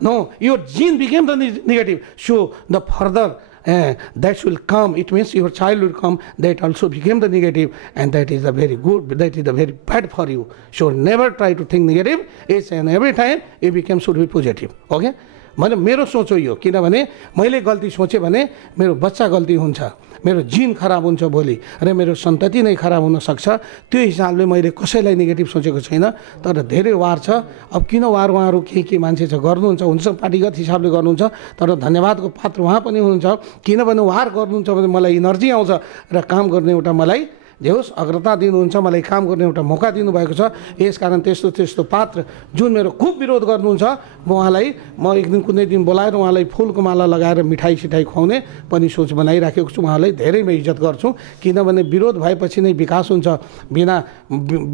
No, your gene became the negative. So the further that will come, it means your child will come, that also became the negative, and that is the very good, that is the very bad for you. So never try to think negative, each and every time it became should be positive. Okay? मैले मेरो सोच हो यो, किनभने मैले गल्ती सोचेँ भने मेरो बच्चा गल्ती हुन्छ, मेरो जिन खराब हुन्छ भोलि, र मेरो सन्तति नै खराब हुन सक्छ। त्यो हिसाबले मैले कसैलाई नेगेटिभ सोचेको छैन। तर धेरै वार छ, अब किन वार उहाँहरू के मान्छे छ गर्नुहुन्छ, हुन्छ पार्टीगत हिसाबले गर्नुहुन्छ, तर धन्यवादको पात्र उहाँ पनि हुनुहुन्छ। किनभने वार गर्नुहुन्छ भने मलाई इनर्जी आउँछ र काम गर्ने एउटा मलाई जे होस् अग्रता दिनुहुन्छ, मलाई काम गर्ने एउटा मौका दिनुभएको छ। यसकारण त्यस्तो पात्र जुन मेरो खुब विरोध गर्नुहुन्छ, म उहाँलाई एक दिन कुनै दिन बोलाएर उहाँलाई फुलको माला लगाएर मिठाई सिठाई खुवाउने पनि सोच बनाइराखेको छु। उहाँलाई धेरै म इज्जत गर्छु, किनभने विरोध भएपछि नै विकास हुन्छ, बिना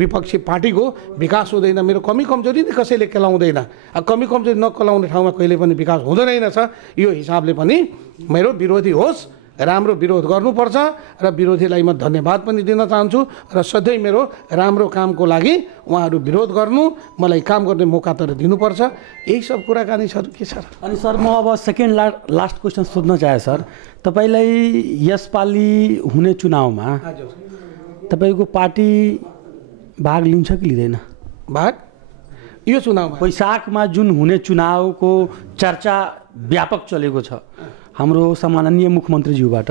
विपक्षी पार्टीको विकास हुँदैन। मेरो कमी कमजोरी नै कसैले केलाउँदैन, कमी कमजोरी नकेलाउने ठाउँमा कहिले पनि विकास हुँदैन रहेछ। यो हिसाबले पनि मेरो विरोधी होस्, राम्रो विरोध गर्नुपर्छ र विरोधीलाई म धन्यवाद पनि दिन चाहन्छु र सधैँ मेरो राम्रो कामको लागि उहाँहरू विरोध गर्नु, मलाई काम गर्ने मौका तर दिनुपर्छ। यही सब कुराकानी छ। के छ? अनि सर म अब सेकेन्ड लास्ट क्वेसन सोध्न चाहे सर, तपाईँलाई यसपालि हुने चुनावमा तपाईँको पार्टी भाग लिन्छ कि लिँदैन? भाग यो चुनावमा वैशाखमा जुन हुने चुनावको चर्चा व्यापक चलेको छ हाम्रो सम्माननीय मुख्यमन्त्रीज्यूबाट,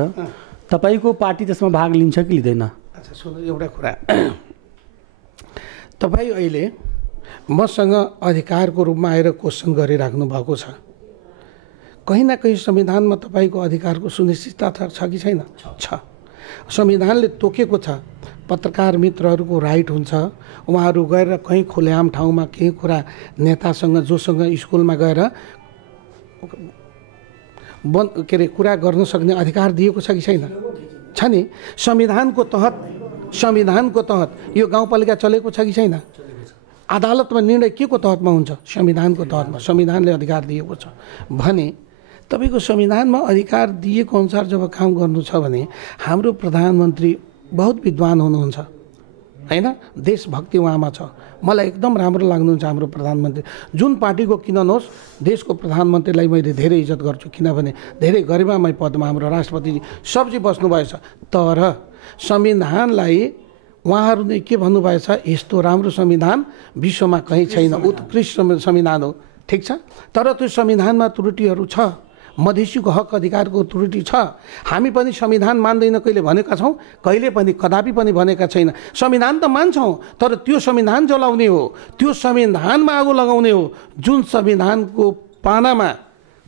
तपाईँको पार्टी त्यसमा भाग लिन्छ कि लिँदैन? अच्छा सुन्नु, एउटा कुरा, तपाईँ अहिले मसँग अधिकारको रूपमा आएर क्वेसन गरिराख्नु भएको छ। कहीँ न कहीँ संविधानमा तपाईँको अधिकारको सुनिश्चितता छ कि छैन? छ। संविधानले तोकेको छ पत्रकार मित्रहरूको राइट हुन्छ, उहाँहरू गएर कहीँ खुलेआम ठाउँमा केही कुरा नेतासँग जोसँग स्कुलमा गएर कुरा गर्न सक्ने अधिकार दिएको छ कि छैन? छ नि। संविधानको तहत यो गाउँपालिका चलेको छ कि छैन? अदालतमा निर्णय के को तहतमा हुन्छ? संविधानको तहतमा। संविधानले अधिकार दिएको छ भने तपाईँको संविधानमा अधिकार दिएको अनुसार जब काम गर्नु छ भने हाम्रो प्रधानमन्त्री बहुत विद्वान हुनुहुन्छ हैन, देशभक्ति उहाँमा छ। मलाई एकदम राम्रो लाग्नुहुन्छ हाम्रो प्रधानमन्त्री। जुन पार्टीको किन नहोस्, देशको प्रधानमन्त्रीलाई मैले धेरै इज्जत गर्छु, किनभने धेरै गरिमामय पदमा हाम्रो राष्ट्रपतिजी सबजी बस्नुभएछ। तर संविधानलाई उहाँहरूले के भन्नुभएछ, यस्तो राम्रो संविधान विश्वमा कहीँ छैन, उत्कृष्ट संविधान हो। ठिक छ, तर त्यो संविधानमा त्रुटिहरू छ, मधेसीको हक अधिकारको त्रुटि छ। हामी पनि संविधान मान्दैन कहिले भनेका छौँ, कहिले पनि कदापि पनि भनेका छैन। संविधान त मान्छौँ, तर त्यो संविधान जलाउने हो, त्यो संविधानमा आगो लगाउने हो। जुन संविधानको पानामा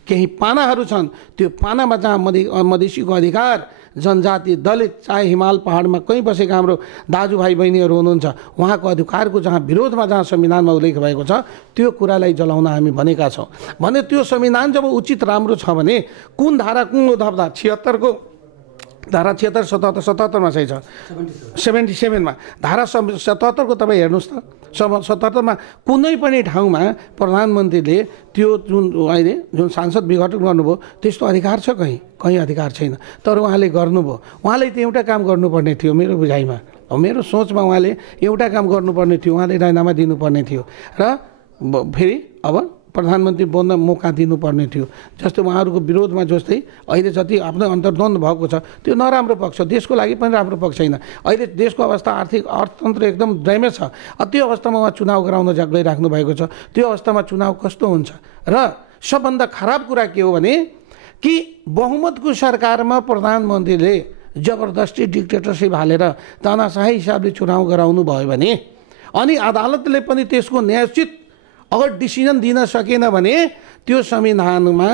केही पानाहरू छन्, त्यो पानामा जहाँ मधेसीको अधिकार, जनजाति, दलित, चाहे हिमाल पहाडमा कहीँ बसेका हाम्रो दाजुभाइ बहिनीहरू हुनुहुन्छ, उहाँको अधिकारको जहाँ विरोधमा जहाँ संविधानमा उल्लेख भएको छ, त्यो कुरालाई जलाउन हामी भनेका छौँ। भने त्यो संविधान जब उचित राम्रो छ भने कुन धारा, कुन धारा 76 को धारा 76, 77, 77मा चाहिँ छ, 77मा धारा 77 को तपाईँ हेर्नुहोस् त। 77मा कुनै पनि ठाउँमा प्रधानमन्त्रीले त्यो जुन सांसद विघटन गर्नुभयो त्यस्तो अधिकार छ, कहीँ अधिकार छैन। तर उहाँले गर्नुभयो। उहाँले त एउटा काम गर्नुपर्ने थियो मेरो बुझाइमा, मेरो सोचमा उहाँले एउटा काम गर्नुपर्ने थियो, उहाँले राजीनामा दिनुपर्ने थियो र फेरि अब प्रधानमन्त्री बन्न मौका दिनुपर्ने थियो। जस्तो उहाँहरूको विरोधमा जस्तै अहिले जति आफ्नो अन्तर्द्वन्द भएको छ त्यो नराम्रो पक्ष, देशको लागि पनि राम्रो पक्ष छैन। अहिले देशको अवस्था, आर्थिक अर्थतन्त्र एकदम ड्यामेज छ। त्यो अवस्थामा उहाँ चुनाव गराउन गइराख्नु भएको छ। त्यो अवस्थामा चुनाव कस्तो हुन्छ? र सबभन्दा खराब कुरा के हो भने कि बहुमतको सरकारमा प्रधानमन्त्रीले जबरजस्ती डिक्टेटरसिप हालेर तानाशाही हिसाबले चुनाव गराउनु भयो भने अनि अदालतले पनि त्यसको न्यायोचित अगर डिसिजन दिन सकेन भने त्यो संविधानमा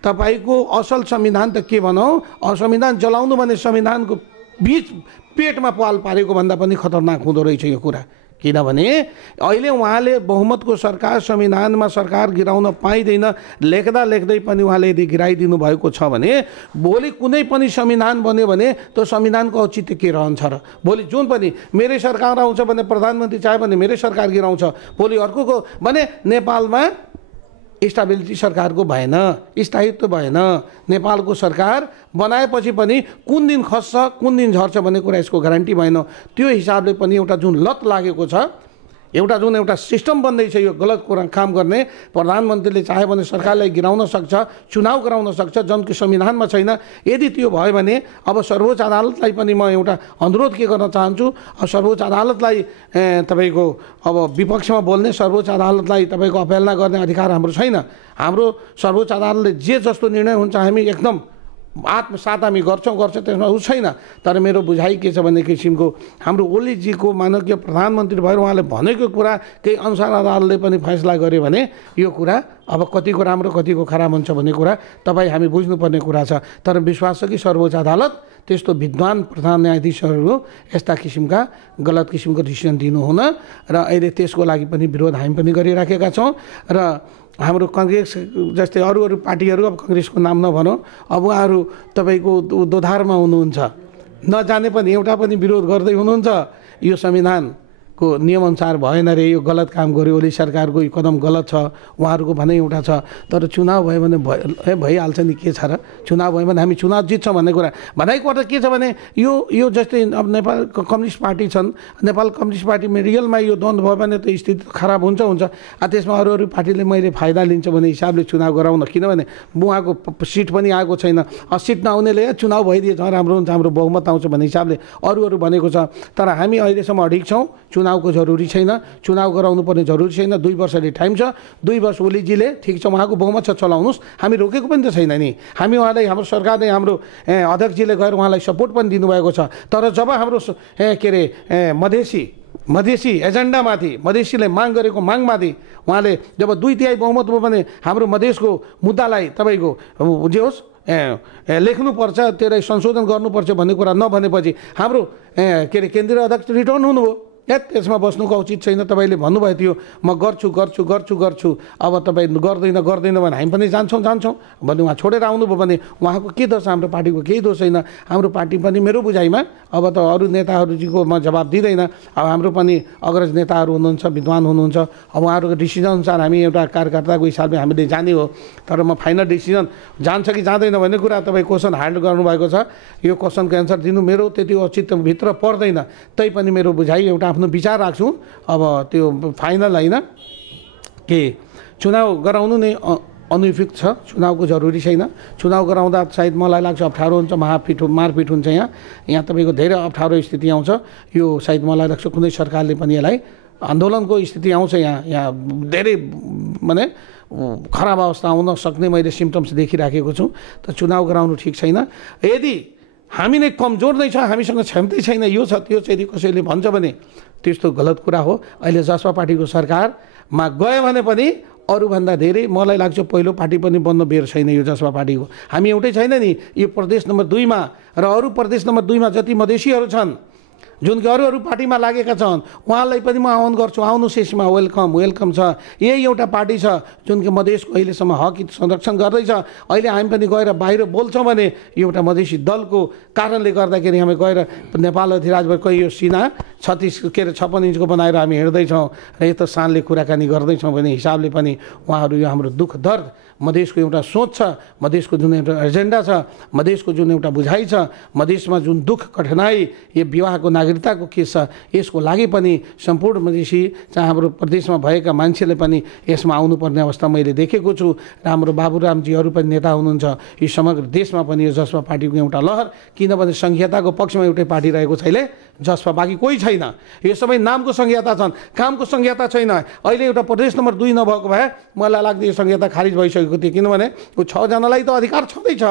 तपाईको असल संविधान त के भनौँ, संविधान जलाउनु भने संविधानको बीच पेटमा पाल पारेको भन्दा पनि खतरनाक हुँदो रहेछ यो कुरा। किनभने अहिले उहाँले बहुमतको सरकार, संविधानमा सरकार गिराउन पाइँदैन लेख्दै पनि उहाँले यदि गिराइदिनु भएको छ भने भोलि कुनै पनि संविधान बन्यो भने त्यो संविधानको औचित्य के रहन्छ र? भोलि जुन पनि मेरै सरकार आउँछ भने प्रधानमन्त्री चाह्यो भने मेरै सरकार गिराउँछ, भोलि अर्कोको भने नेपालमा स्टेबिलिटी सरकारको भएन, स्थायित्व भएन। नेपालको सरकार बनाएपछि पनि कुन दिन खस्छ कुन दिन झर्छ भन्ने कुरा यसको ग्यारेन्टी भएन। त्यो हिसाबले पनि एउटा जुन लत लागेको छ, एउटा सिस्टम बन्दैछ यो गलत काम गर्ने, प्रधानमन्त्रीले चाह्यो भने सरकारलाई गिराउन सक्छ, चुनाव गराउन सक्छ, जनको संविधानमा छैन। यदि त्यो भयो भने अब सर्वोच्च अदालतलाई पनि म एउटा अनुरोध के गर्न चाहन्छु, सर्वोच्च अदालतलाई तपाईँको अब विपक्षमा बोल्ने सर्वोच्च अदालतलाई तपाईँको अवहेलना गर्ने अधिकार हाम्रो छैन। हाम्रो सर्वोच्च अदालतले जे जस्तो निर्णय हुन्छ हामी एकदम आत्मसात हामी गर्छौँ त्यसमा उ छैन। तर मेरो बुझाइ के छ भन्ने किसिमको हाम्रो ओलीजीको माननीय प्रधानमन्त्री भएर उहाँले भनेको कुरा केही अनुसार अदालतले पनि फैसला गर्यो भने यो कुरा अब कतिको राम्रो कतिको खराब हुन्छ भन्ने कुरा तपाईँ हामी बुझ्नुपर्ने कुरा छ। तर विश्वास छ कि सर्वोच्च अदालत त्यस्तो विद्वान प्रधान न्यायाधीशहरू यस्ता किसिमका गलत किसिमको डिसिजन दिनुहुन र अहिले त्यसको लागि पनि विरोध हामी पनि गरिराखेका छौँ। र हाम्रो कांग्रेस जस्तै अरू पार्टीहरू, अब कांग्रेसको नाम नभनौँ, अब उहाँहरू तपाईँको दोधारमा हुनुहुन्छ, नजाने पनि एउटा पनि विरोध गर्दै हुनुहुन्छ। यो संविधानको नियमअनुसार भएन रे, यो गलत काम गर्यो, ओली सरकारको यो कदम गलत छ, उहाँहरूको भनाइ एउटा छ। तर चुनाव भयो भने भइहाल्छ नि, के छ र? चुनाव भयो भने हामी चुनाव जित्छौँ भन्ने कुरा भनाइको अर्थ के छ भने यो जस्तै अब नेपाल कम्युनिस्ट पार्टी छन्, नेपाल कम्युनिस्ट पार्टीमा रियलमा यो द्वन्द्व भयो भने त स्थिति खराब हुन्छ। त्यसमा अरू पार्टीले मैले फाइदा लिन्छ भन्ने हिसाबले चुनाव गराउन, किनभने उहाँको सिट पनि आएको छैन, सिट नआउनेले चुनाव भइदिए झन् राम्रो हुन्छ, हाम्रो बहुमत आउँछ भन्ने हिसाबले अरू भनेको छ। तर हामी अहिलेसम्म अडिग छौँ, चुनावको जरुरी छैन, चुनाव गराउनु पर्ने जरुरी छैन। 2 वर्षले टाइम छ, 2 वर्ष ओलीजीले ठिक छ उहाँको बहुमत छ चलाउनुहोस्, हामी रोकेको पनि त छैन नि। हामी उहाँलाई, हाम्रो सरकारले, हाम्रो अध्यक्षजीले गएर उहाँलाई सपोर्ट पनि दिनुभएको छ। तर जब हाम्रो के अरे मधेसी एजेन्डामाथि, मधेसीले माग गरेको मागमाथि उहाँले जब 2/3 बहुमत भयो भने हाम्रो मधेसको मुद्दालाई तपाईँको जे होस् लेख्नुपर्छ, त्यसलाई संशोधन गर्नुपर्छ भन्ने कुरा नभनेपछि हाम्रो के अरे केन्द्रीय अध्यक्ष रिटर्न हुनुभयो। त्यसमा बस्नुको उचित छैन। तपाईँले भन्नुभएको थियो म गर्छु। अब तपाईँ गर्दैन भने हामी पनि जान्छौँ भने उहाँ छोडेर आउनुभयो भने उहाँको के दोष, हाम्रो पार्टीको केही दोष छैन। हाम्रो पार्टी पनि मेरो बुझाइमा अब त अरू नेताहरूजीको म जवाब दिँदैन, अब हाम्रो पनि अग्रज नेताहरू हुनुहुन्छ, विद्वान हुनुहुन्छ, अब उहाँहरूको डिसिजन अनुसार हामी एउटा कार्यकर्ताको हिसाबले हामीले जाने हो। तर म फाइनल डिसिजन जान्छ कि जाँदैन भन्ने कुरा तपाईँ क्वेसन ह्यान्डल गर्नुभएको छ, यो क्वेसनको एन्सर दिनु मेरो त्यति औचित्यभित्र पर्दैन। तैपनि मेरो बुझाइ एउटा आफ्नो विचार राख्छु अब त्यो फाइनल होइन के चुनाव गराउनु नै अनुपयुक्त छ चुनावको जरुरी छैन चुनाव गराउँदा सायद मलाई लाग्छ अप्ठ्यारो हुन्छ मारपिट हुन्छ यहाँ तपाईँको धेरै अप्ठ्यारो स्थिति आउँछ यो सायद मलाई लाग्छ कुनै सरकारले पनि यसलाई आन्दोलनको स्थिति आउँछ यहाँ धेरै माने खराब अवस्था आउन सक्ने मैले सिम्टम्स देखिराखेको छु त चुनाव गराउनु ठिक छैन यदि हामी नै कमजोर नै छ हामीसँग क्षमतै छैन यो छ त्यो चाहिँ कसैले भन्छ भने त्यस्तो गलत कुरा हो अहिले जसपा पार्टीको सरकारमा गयो भने पनि अरूभन्दा धेरै मलाई लाग्छ पहिलो पार्टी पनि बन्न बेर छैन यो जसपा पार्टीको हामी एउटै छैन नि यो प्रदेश नम्बर 2 मा र अरू प्रदेश नम्बर 2 मा जति मधेसीहरू छन् जुन कि अरू पार्टीमा लागेका छन् उहाँलाई पनि म आह्वान गर्छु आउनु शेषमा वेलकम छ यही एउटा पार्टी छ जुन कि मधेसको अहिलेसम्म हक संरक्षण गर्दैछ अहिले हामी पनि गएर बाहिर बोल्छौँ भने एउटा मधेसी दलको कारणले गर्दाखेरि हामी गएर नेपाल अधिराजभरको यो सिना 56 इन्चको बनाएर हामी हिँड्दैछौँ र यस्तो शानले कुराकानी गर्दैछौँ भन्ने हिसाबले पनि उहाँहरू यो हाम्रो दुःख दर्द मधेसको एउटा सोच छ मधेसको जुन एउटा एजेन्डा छ मधेसको जुन एउटा बुझाइ छ मधेसमा जुन दुःख कठिनाइ यो विवाहको नागरिकताको केस छ यसको लागि पनि सम्पूर्ण मधेसी चाहिँ हाम्रो प्रदेशमा भएका मान्छेले पनि यसमा आउनुपर्ने अवस्था मैले देखेको छु र हाम्रो बाबुरामजी अरू पनि नेता हुनुहुन्छ यो समग्र देशमा पनि यो जसपा पार्टीको एउटा लहर किनभने संहिताको पक्षमा एउटै पार्टी रहेको छैन जसपा बाँकी कोही छैन यो सबै नामको संहिता छन् कामको संहिता छैन अहिले एउटा प्रदेश नम्बर 2 नभएको भए मलाई लाग्छ यो संहिता खारिज भइसकेको थियो किनभने ऊ 6 जनालाई त अधिकार छँदैछ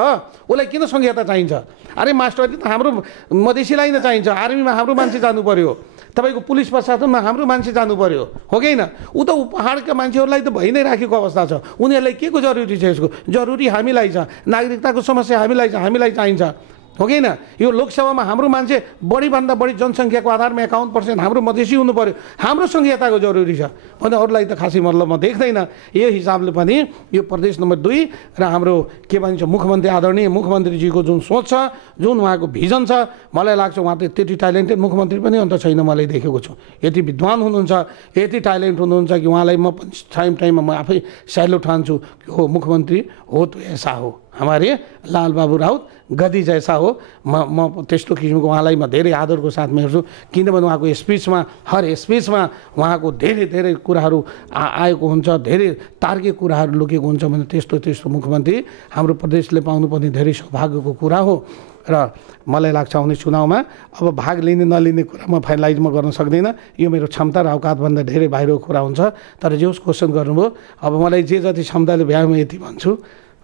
उसलाई किन संहिता चाहिन्छ अरे मास्टरले त हाम्रो मधेसीलाई नै चाहिन्छ आर्मीमा हाम्रो मान्छे जानु पर्यो तपाईको पुलिस प्रशासनमा हाम्रो मान्छे जानु पर्यो हो कि हैन उ त पहाडका मान्छेहरूलाई त भइ नै राखेको अवस्था छ उनीहरूलाई के को जरुरी छ यसको जरुरी हामीलाई छ नागरिकताको समस्या हामीलाई चाहिन्छ हो कि हैन यो लोकसभामा हाम्रो मान्छे बढीभन्दा बढी जनसङ्ख्याको आधारमा 51% हाम्रो मधेसी हुनु पर्यो हाम्रो संहिताको जरुरी छ भने अरूलाई त खासै मतलब म देख्दैन यो हिसाबले पनि यो प्रदेश नम्बर 2 र हाम्रो के भन्छ मुख्यमन्त्री आदरणीय मुख्यमन्त्रीजीको जुन सोच छ जुन उहाँको भिजन छ मलाई लाग्छ उहाँ त त्यति ट्यालेन्टेड मुख्यमन्त्री पनि अन्त छैन मैले देखेको छु यति विद्वान हुनुहुन्छ यति ट्यालेन्ट हुनुहुन्छ कि उहाँलाई म टाइममा म आफै स्यालुट ठान्छु कि हो मुख्यमन्त्री हो तो ऐसा हो हमारे लाल बाबू राउत गदी जैसा हो म त्यस्तो किसिमको उहाँलाई म धेरै आदरको साथमा हेर्छु किनभने उहाँको स्पिचमा हर स्पिचमा उहाँको धेरै कुराहरू आएको हुन्छ धेरै तार्किक कुराहरू लुकेको हुन्छ भने त्यस्तो मुख्यमन्त्री हाम्रो प्रदेशले पाउनुपर्ने धेरै सौभाग्यको कुरा हो र मलाई लाग्छ आउने चुनावमा अब भाग लिने नलिने कुरा म फाइनलाइज म गर्न सक्दिनँ यो मेरो क्षमता र औकातभन्दा धेरै बाहिरको कुरा हुन्छ तर जे होस् क्वेसन गर्नुभयो अब मलाई जे जति क्षमताले भ्याए म यति भन्छु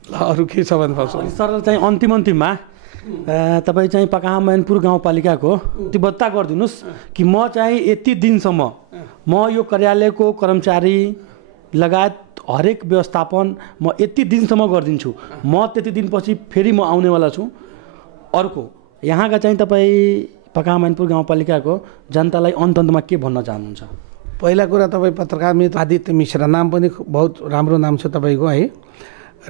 ल अरू के छ भने सर चाहिँ अन्तिममा तपाईँ चाहिँ पकाहा मैनपुर गाउँपालिकाको प्रतिबद्धता गरिदिनुहोस् कि म चाहिँ यति दिनसम्म म यो कार्यालयको कर्मचारी लगायत हरेक व्यवस्थापन म यति दिनसम्म गरिदिन्छु म त्यति दिनपछि फेरि म आउनेवाला छु अर्को यहाँका चाहिँ तपाईँ पकाहा मैनपुर गाउँपालिकाको जनतालाई अन्तमा के भन्न चाहनुहुन्छ पहिला कुरा तपाईँ पत्रकार मित्र आदित्य मिश्रा नाम पनि बहुत राम्रो नाम छ तपाईँको है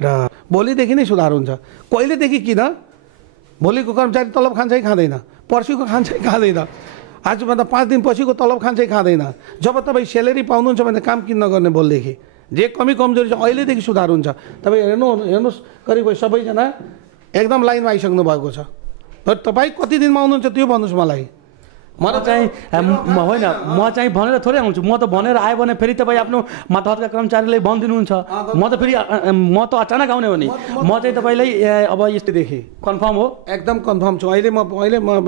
र भोलिदेखि नै सुधार हुन्छ कहिलेदेखि किन भोलिको कर्मचारी तलब खान्छ कि खाँदैन पर्सिको खान्छ कि खाँदैन आजभन्दा 5 दिन पछिको तलब खान्छ कि खाँदैन जब तपाईँ स्यालेरी पाउनुहुन्छ भने काम किन नगर्ने भोलिदेखि जे कमी कमजोरी छ अहिलेदेखि सुधार हुन्छ तपाईँ हेर्नुहोस् करिब सबैजना एकदम लाइनमा आइसक्नु भएको छ तर तपाईँ कति दिनमा आउनुहुन्छ त्यो भन्नुहोस् मलाई मलाई चाहिँ होइन म चाहिँ भनेर थोरै आउँछु म त भनेर आयो भने फेरि तपाईँ आफ्नो मातहतका कर्मचारीले भनिदिनुहुन्छ म त फेरि म त अचानक आउने हो नि म चाहिँ तपाईँलाई अब यस्तोदेखि कन्फर्म हो एकदम कन्फर्म छु अहिले म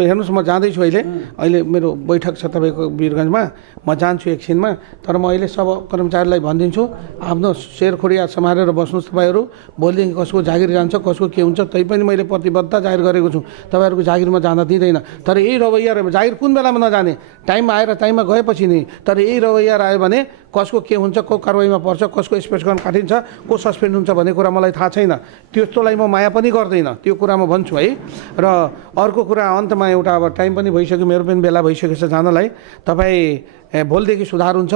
हेर्नुहोस् म जाँदैछु अहिले मेरो बैठक छ तपाईँको वीरगन्जमा म जान्छु एकछिनमा तर म अहिले सब कर्मचारीलाई भनिदिन्छु आफ्नो शेरखोरिया सम्हालेर बस्नुहोस् तपाईँहरू भोलिदेखि कसको जागिर जान्छ कसको के हुन्छ तै पनि मैले प्रतिबद्धता जाहेर गरेको छु तपाईँहरूको जागिरमा जान दिँदैन तर यही रवैया जागिर कुन बेलामा नजाने टाइममा आएर टाइममा गएपछि नि तर यही रवैया आयो भने कसको के हुन्छ को कारवाहीमा पर्छ कसको स्पेसिफिकेसन काटिन्छ को सस्पेन्ड हुन्छ भन्ने कुरा मलाई थाहा छैन त्यस्तोलाई म माया पनि गर्दैन त्यो कुरा म भन्छु है र अर्को कुरा अन्तमा एउटा अब टाइम पनि भइसक्यो मेरो पनि बेला भइसकेको छ जानलाई तपाईँ भोलिदेखि सुधार हुन्छ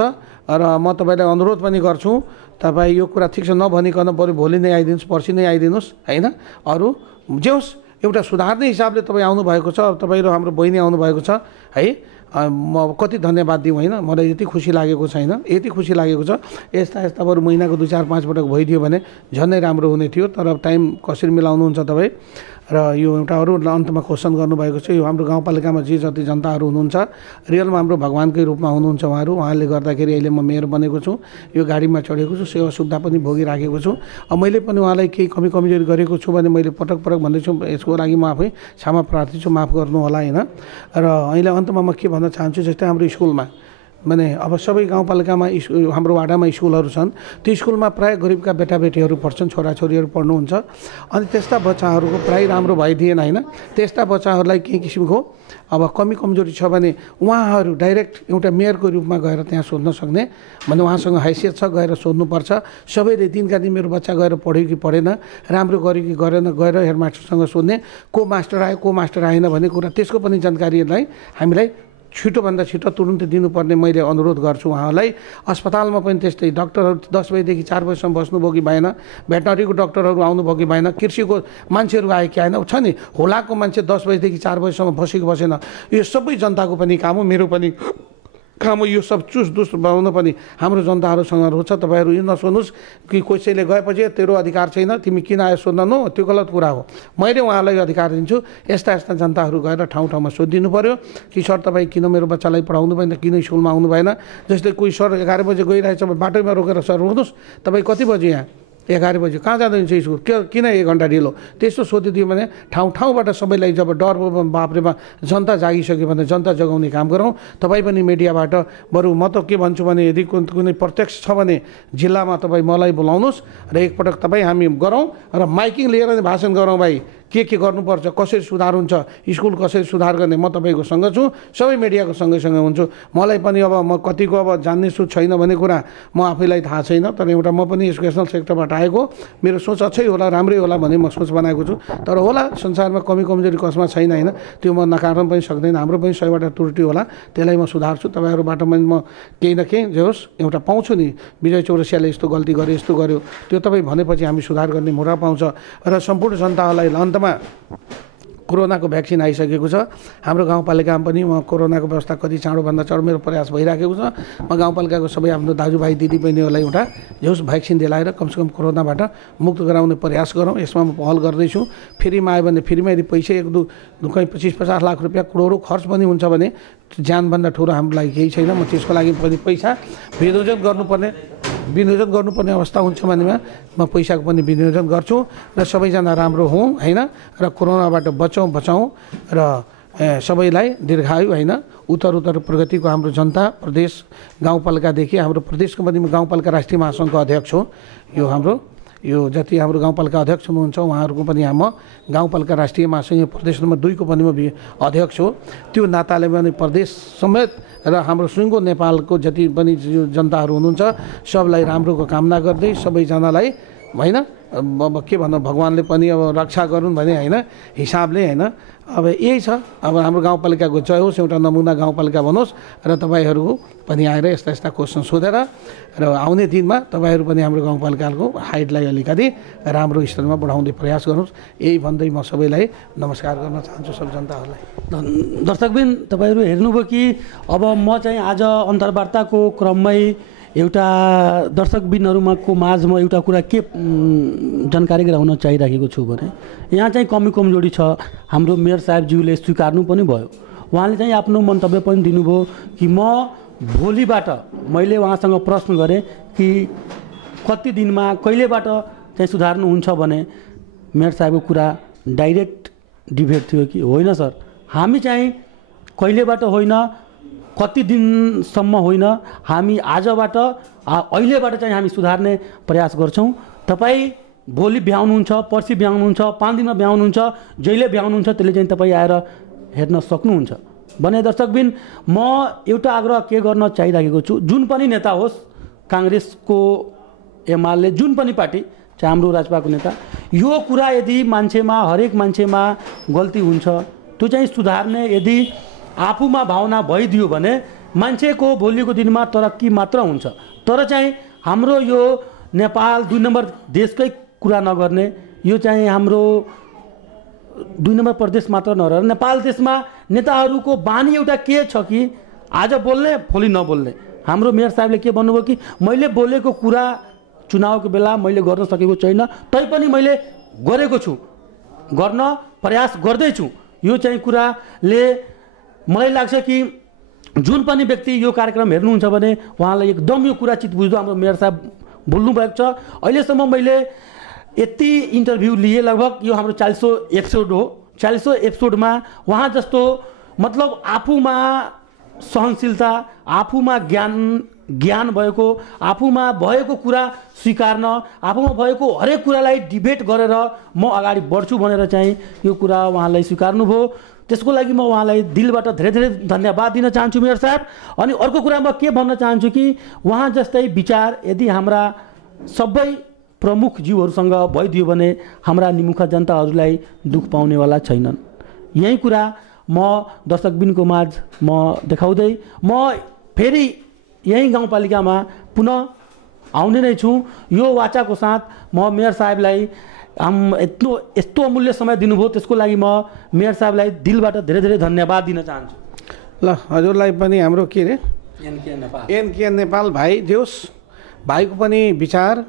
र म तपाईँलाई अनुरोध पनि गर्छु तपाईँ यो कुरा ठिक छ नभनिकन बरु भोलि नै आइदिनुहोस् पर्सि नै आइदिनुहोस् होइन अरू जे होस् एउटा सुधार्ने हिसाबले तपाईँ आउनुभएको छ तपाईँ र हाम्रो बहिनी आउनुभएको छ है म कति धन्यवाद दिउँ होइन मलाई यति खुसी लागेको छैन यति खुसी लागेको छ यस्ता बरु महिनाको 2-4-5 पटक भइदियो भने झन्नै राम्रो हुने थियो तर टाइम कसरी मिलाउनुहुन्छ तपाईँ र यो एउटा अरू अन्तमा क्वेसन गर्नुभएको छ। यो हाम्रो गाउँपालिकामा जे जति जनताहरू हुनुहुन्छ रियलमा हाम्रो भगवान्कै रूपमा हुनुहुन्छ उहाँहरू। उहाँले गर्दाखेरि अहिले म मेयर बनेको छु, यो गाडीमा चढेको छु, सेवा सुविधा पनि भोगिराखेको छु। मैले पनि उहाँलाई केही कमजोरी गरेको छु भने मैले पटक भन्दैछु, यसको लागि म आफै क्षमा प्रार्थी छु, माफ गर्नु होला होइन। र अहिले अन्तमा म के भन्न चाहन्छु, जस्तै हाम्रो स्कुलमा माने अब सबै गाउँपालिकामा हाम्रो वाडामा स्कुलहरू छन्, त्यो स्कुलमा प्राय गरिबका बेटाबेटीहरू पढ्छन्, छोराछोरीहरू पढ्नुहुन्छ। अनि त्यस्ता बच्चाहरूको प्राय राम्रो भइदिएन होइन। त्यस्ता बच्चाहरूलाई केही किसिमको अब कमजोरी छ भने उहाँहरू डाइरेक्ट एउटा मेयरको रूपमा गएर त्यहाँ सोध्न सक्ने, भने उहाँसँग हैसियत छ, गएर सोध्नुपर्छ। सबैले दिनका दिन मेरो बच्चा गएर पढ्यो कि पढेन, राम्रो गर्यो कि गरेन, गएर हेडमास्टरसँग सोध्ने, को मास्टर आयो को मास्टर आएन भन्ने कुरा, त्यसको पनि जानकारीलाई हामीलाई छिटोभन्दा छिटो तुरुन्तै दिनुपर्ने मैले अनुरोध गर्छु उहाँहरूलाई। अस्पतालमा पनि त्यस्तै, डक्टरहरू 10 बजीदेखि 4 बजीसम्म बस्नुभयो कि भएन, भेटनरीको डक्टरहरू आउनुभयो कि भएन, कृषिको मान्छेहरू आयो कि आएन, छ नि होलाको मान्छे 10 बजीदेखि 4 बजीसम्म बसेको बसेन, यो सबै जनताको पनि काम हो, मेरो पनि काम हो। यो सब चुस दुस बनाउन पनि हाम्रो जनताहरूसँग रोज्छ। तपाईँहरू यो नसोध्नुहोस् कि कसैले गएपछि तेरो अधिकार छैन, तिमी किन आयो सोध्न, नो, त्यो गलत कुरा हो। मैले उहाँलाई अधिकार दिन्छु, यस्ता यस्ता जनताहरू गएर ठाउँ ठाउँमा सोधिदिनु पऱ्यो कि सर तपाईँ किन मेरो बच्चालाई पढाउनु भएन, किन स्कुलमा आउनु भएन। जस्तै कोही सर 11 बजे गइरहेछ, बाटोमा रोकेर सर रोक्नुहोस् तपाईँ कति बजी यहाँ, 11 बजी कहाँ जाँदैछ स्कुल, किन 1 घन्टा ढिलो, त्यस्तो सोधिदियो भने ठाउँ ठाउँबाट सबैलाई जब डर बाप्रेमा जनता जागिसक्यो भने जनता जगाउने काम गरौँ। तपाईँ पनि मिडियाबाट बरु म त के भन्छु भने यदि कुनै प्रत्यक्ष छ भने जिल्लामा तपाईँ मलाई बोलाउनुहोस् र एकपटक तपाईँ हामी गरौँ र माइकिङ लिएर भाषण गरौँ, भाइ के गर्नुपर्छ, कसरी सुधार हुन्छ, स्कुल कसरी सुधार गर्ने, म तपाईँको सँग छु, सबै मिडियाको सँगैसँगै हुन्छु। मलाई पनि अब म कतिको अब जान्ने सोच छैन भन्ने कुरा म आफैलाई थाहा छैन, तर एउटा म पनि एजुकेसनल सेक्टरबाट आएको, मेरो सोच अच्छै होला, राम्रै होला भन्ने म सोच बनाएको छु। तर होला संसारमा कमजोरी कसमा छैन होइन, त्यो म नकार्न पनि सक्दैन, हाम्रो पनि 100वटा त्रुटि होला, त्यसलाई म सुधार्छु। तपाईँहरूबाट पनि म केही न केही जे होस् एउटा पाउँछु नि, विजय चौरसियाले यस्तो गल्ती गरे, यस्तो गर्यो, त्यो तपाईँ भनेपछि हामी सुधार गर्ने मौका पाउँछ। र सम्पूर्ण जनतालाई अन्तमा कोरोनाको भ्याक्सिन आइसकेको छ। हाम्रो गाउँपालिकामा पनि म कोरोनाको व्यवस्था कति चाँडोभन्दा चाँडो मेरो प्रयास भइराखेको छ। म गाउँपालिकाको सबै आफ्नो दाजुभाइ दिदीबहिनीहरूलाई एउटा जे होस् भ्याक्सिन दिलाएर कमसेकम कोरोनाबाट मुक्त गराउने प्रयास गरौँ, यसमा म पहल गर्दैछु। फ्रीमा आयो भने फ्रीमा यदि पैसा 25-50 लाख रुपियाँ करोडौँ खर्च पनि हुन्छ भने ज्यानभन्दा ठुलो हाम्रो लागि केही छैन। म त्यसको लागि पनि पैसा विनियोजन गर्नुपर्ने अवस्था हुन्छ भनेमा म पैसाको पनि विनियोजन गर्छु र सबैजना राम्रो हौँ होइन, र कोरोनाबाट बचाउँ र सबैलाई दीर्घायु होइन, उत्तर प्रगतिको हाम्रो जनता प्रदेश गाउँपालिकादेखि हाम्रो प्रदेशको पनि गाउँपालिका राष्ट्रिय महासङ्घको अध्यक्ष हो। यो हाम्रो यो जति हाम्रो गाउँपालिका अध्यक्ष हुनुहुन्छ उहाँहरूको पनि म गाउँपालिका राष्ट्रिय महासङ्घ प्रदेश नम्बर 2 को पनि म अध्यक्ष हो। त्यो नाताले पनि प्रदेश समेत र हाम्रो सुङ्गो नेपालको जति पनि जनताहरू हुनुहुन्छ सबलाई राम्रोको कामना गर्दै सबैजनालाई होइन अब के भन्नु, भगवान्ले पनि अब रक्षा गरून् भने होइन हिसाबले होइन। अब यही छ, अब हाम्रो गाउँपालिकाको जय होस्, एउटा नमुना गाउँपालिका बनोस् र तपाईँहरू पनि आएर यस्ता यस्ता क्वेसन सोधेर र आउने दिनमा तपाईँहरू पनि हाम्रो गाउँपालिकाको हाइटलाई अलिकति राम्रो स्तरमा बढाउने प्रयास गर्नुहोस्। यही भन्दै म सबैलाई नमस्कार गर्न चाहन्छु, सब जनताहरूलाई। दर्शकबिन तपाईँहरू हेर्नुभयो कि अब म चाहिँ आज अन्तर्वार्ताको क्रममै एउटा दर्शकबिनहरूको माझमा एउटा कुरा के जानकारी गराउन चाहिराखेको छु भने यहाँ चाहिँ कमजोरी छ, हाम्रो मेयर साहेबज्यूले स्वीकार्नु पनि भयो। उहाँले चाहिँ आफ्नो मन्तव्य पनि दिनुभयो कि म भोलिबाट मैले उहाँसँग प्रश्न गरेँ कि कति दिनमा कहिलेबाट चाहिँ सुधार्नुहुन्छ भने मेयर साहेबको कुरा डाइरेक्ट डिबेट थियो कि होइन सर, हामी चाहिँ कहिलेबाट होइन, कति दिनसम्म होइन, हामी आजबाट अहिलेबाट चाहिँ हामी सुधार्ने प्रयास गर्छौँ। तपाईँ भोलि भ्याउनुहुन्छ, पर्सि भ्याउनुहुन्छ, 5 दिनमा भ्याउनुहुन्छ, जहिले भ्याउनुहुन्छ त्यसले चाहिँ तपाईँ आएर हेर्न सक्नुहुन्छ भने दर्शकबिन म एउटा आग्रह के गर्न चाहिरहेको छु, जुन पनि नेता होस्, काङ्ग्रेसको एमाले जुन पनि पार्टी चाहे हाम्रो राजपाको नेता, यो कुरा यदि मान्छेमा हरेक मान्छेमा गल्ती हुन्छ त्यो चाहिँ सुधार्ने यदि आफूमा भावना भइदियो भने मान्छेको भोलिको दिनमा तरक्की मात्र हुन्छ। तर चाहिँ हाम्रो यो नेपाल 2 नम्बर देशकै कुरा नगर्ने, यो चाहिँ हाम्रो 2 नम्बर प्रदेश मात्र नरहेर नेपाल देशमा नेताहरूको बानी एउटा के छ कि आज बोल्ने भोलि नबोल्ने। हाम्रो मेयर साहबले के भन्नुभयो कि मैले बोलेको कुरा चुनावको बेला मैले गर्न सकेको छैन, तैपनि मैले गरेको छु, गर्न प्रयास गर्दैछु। यो चाहिँ कुराले मलाई लाग्छ कि जुन पनि व्यक्ति यो कार्यक्रम हेर्नुहुन्छ भने उहाँलाई एकदम यो कुरा चित बुझ्दो हाम्रो मेयर साहब बोल्नु भएको छ। अहिलेसम्म मैले यति इन्टरभ्यू लिए, लगभग यो हाम्रो 40औं एपिसोड हो। 40औं एपिसोडमा उहाँ जस्तो मतलब आफूमा सहनशीलता, आफूमा ज्ञान भएको, आफूमा भएको कुरा स्वीकार्न, आफूमा भएको हरेक कुरालाई डिबेट गरेर म अगाडि बढ्छु भनेर चाहिँ यो कुरा उहाँलाई स्वीकार्नुभयो। त्यसको लागि म उहाँलाई दिलबाट धेरै धेरै धन्यवाद दिन चाहन्छु मेयर साहब। अनि अर्को कुरा म के भन्न चाहन्छु कि उहाँ जस्तै विचार यदि हाम्रा सबै प्रमुख जीवहरूसँग भइदियो भने हाम्रा निमुखा जनताहरूलाई दुःख पाउनेवाला छैनन्। यही कुरा म दर्शकबिनको माझ म देखाउँदै म फेरि यही गाउँपालिकामा पुनः आउने नै छु। यो वाचाको साथ म मेयर साहबलाई यस्तो अमूल्य समय दिनुभयो, त्यसको लागि म मेयर साहबलाई दिलबाट धेरै धेरै धन्यवाद दिन चाहन्छु। ल हजुरलाई पनि हाम्रो के अरे एनके नेपाल भाइ देउस, भाइको पनि विचार,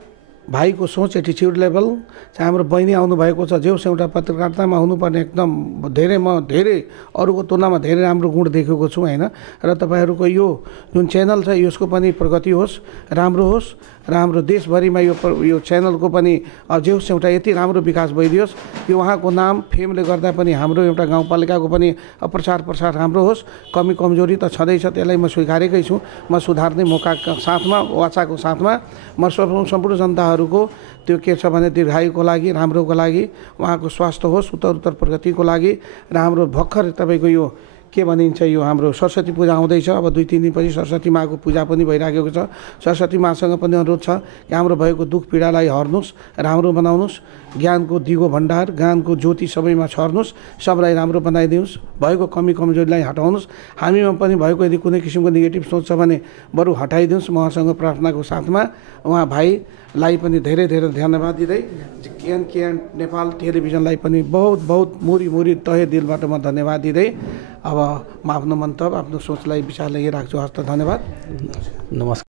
भाइको सोच, एटिच्युड लेभल चाहिँ हाम्रो बहिनी आउनुभएको छ। जेउस एउटा पत्रकारितामा हुनुपर्ने एकदम धेरै अरूको तुलनामा धेरै राम्रो गुण देखेको छु होइन। र तपाईँहरूको यो जुन च्यानल छ यसको पनि प्रगति होस्, राम्रो होस् र हाम्रो देशभरिमा यो च्यानलको पनि जेउस एउटा यति राम्रो विकास भइदियोस्। यो उहाँको नाम फेमले गर्दा पनि हाम्रो एउटा गाउँपालिकाको पनि प्रचार राम्रो होस्। कमी कमजोरी त छँदैछ, त्यसलाई म स्वीकारेकै छु। म सुधार्ने मौकाको साथमा, वाचाको साथमा म सम्पूर्ण जनताहरूको त्यो के छ भने दीर्घायुको लागि, राम्रोको लागि, उहाँको स्वास्थ्य होस्, उत्तर प्रगतिको लागि र हाम्रो भर्खर तपाईँको यो के भनिन्छ यो हाम्रो सरस्वती पूजा आउँदैछ। अब 2-3 दिनपछि सरस्वती माँको पूजा पनि भइराखेको छ। सरस्वती माँसँग पनि अनुरोध छ कि हाम्रो भएको दुःख पीडालाई हर्नुहोस्, राम्रो बनाउनुहोस्, ज्ञानको दिगो भण्डार, ज्ञानको ज्योति सबैमा छर्नुहोस्, सबलाई राम्रो बनाइदिनुहोस्, भएको कमी कमजोरीलाई हटाउनुहोस्। हामीमा पनि भएको यदि कुनै किसिमको नेगेटिभ सोच छ भने बरु हटाइदिनुहोस्। उहाँसँग प्रार्थनाको साथमा उहाँ भाइलाई पनि धेरै धेरै धन्यवाद दिँदै केएन नेपाल टेलिभिजनलाई पनि बहुत मुरी तहे दिलबाट म धन्यवाद दिँदै अब म आफ्नो मन्तव्य, आफ्नो सोचलाई विचारलाई राख्छु। हस्त धन्यवाद, नमस्कार।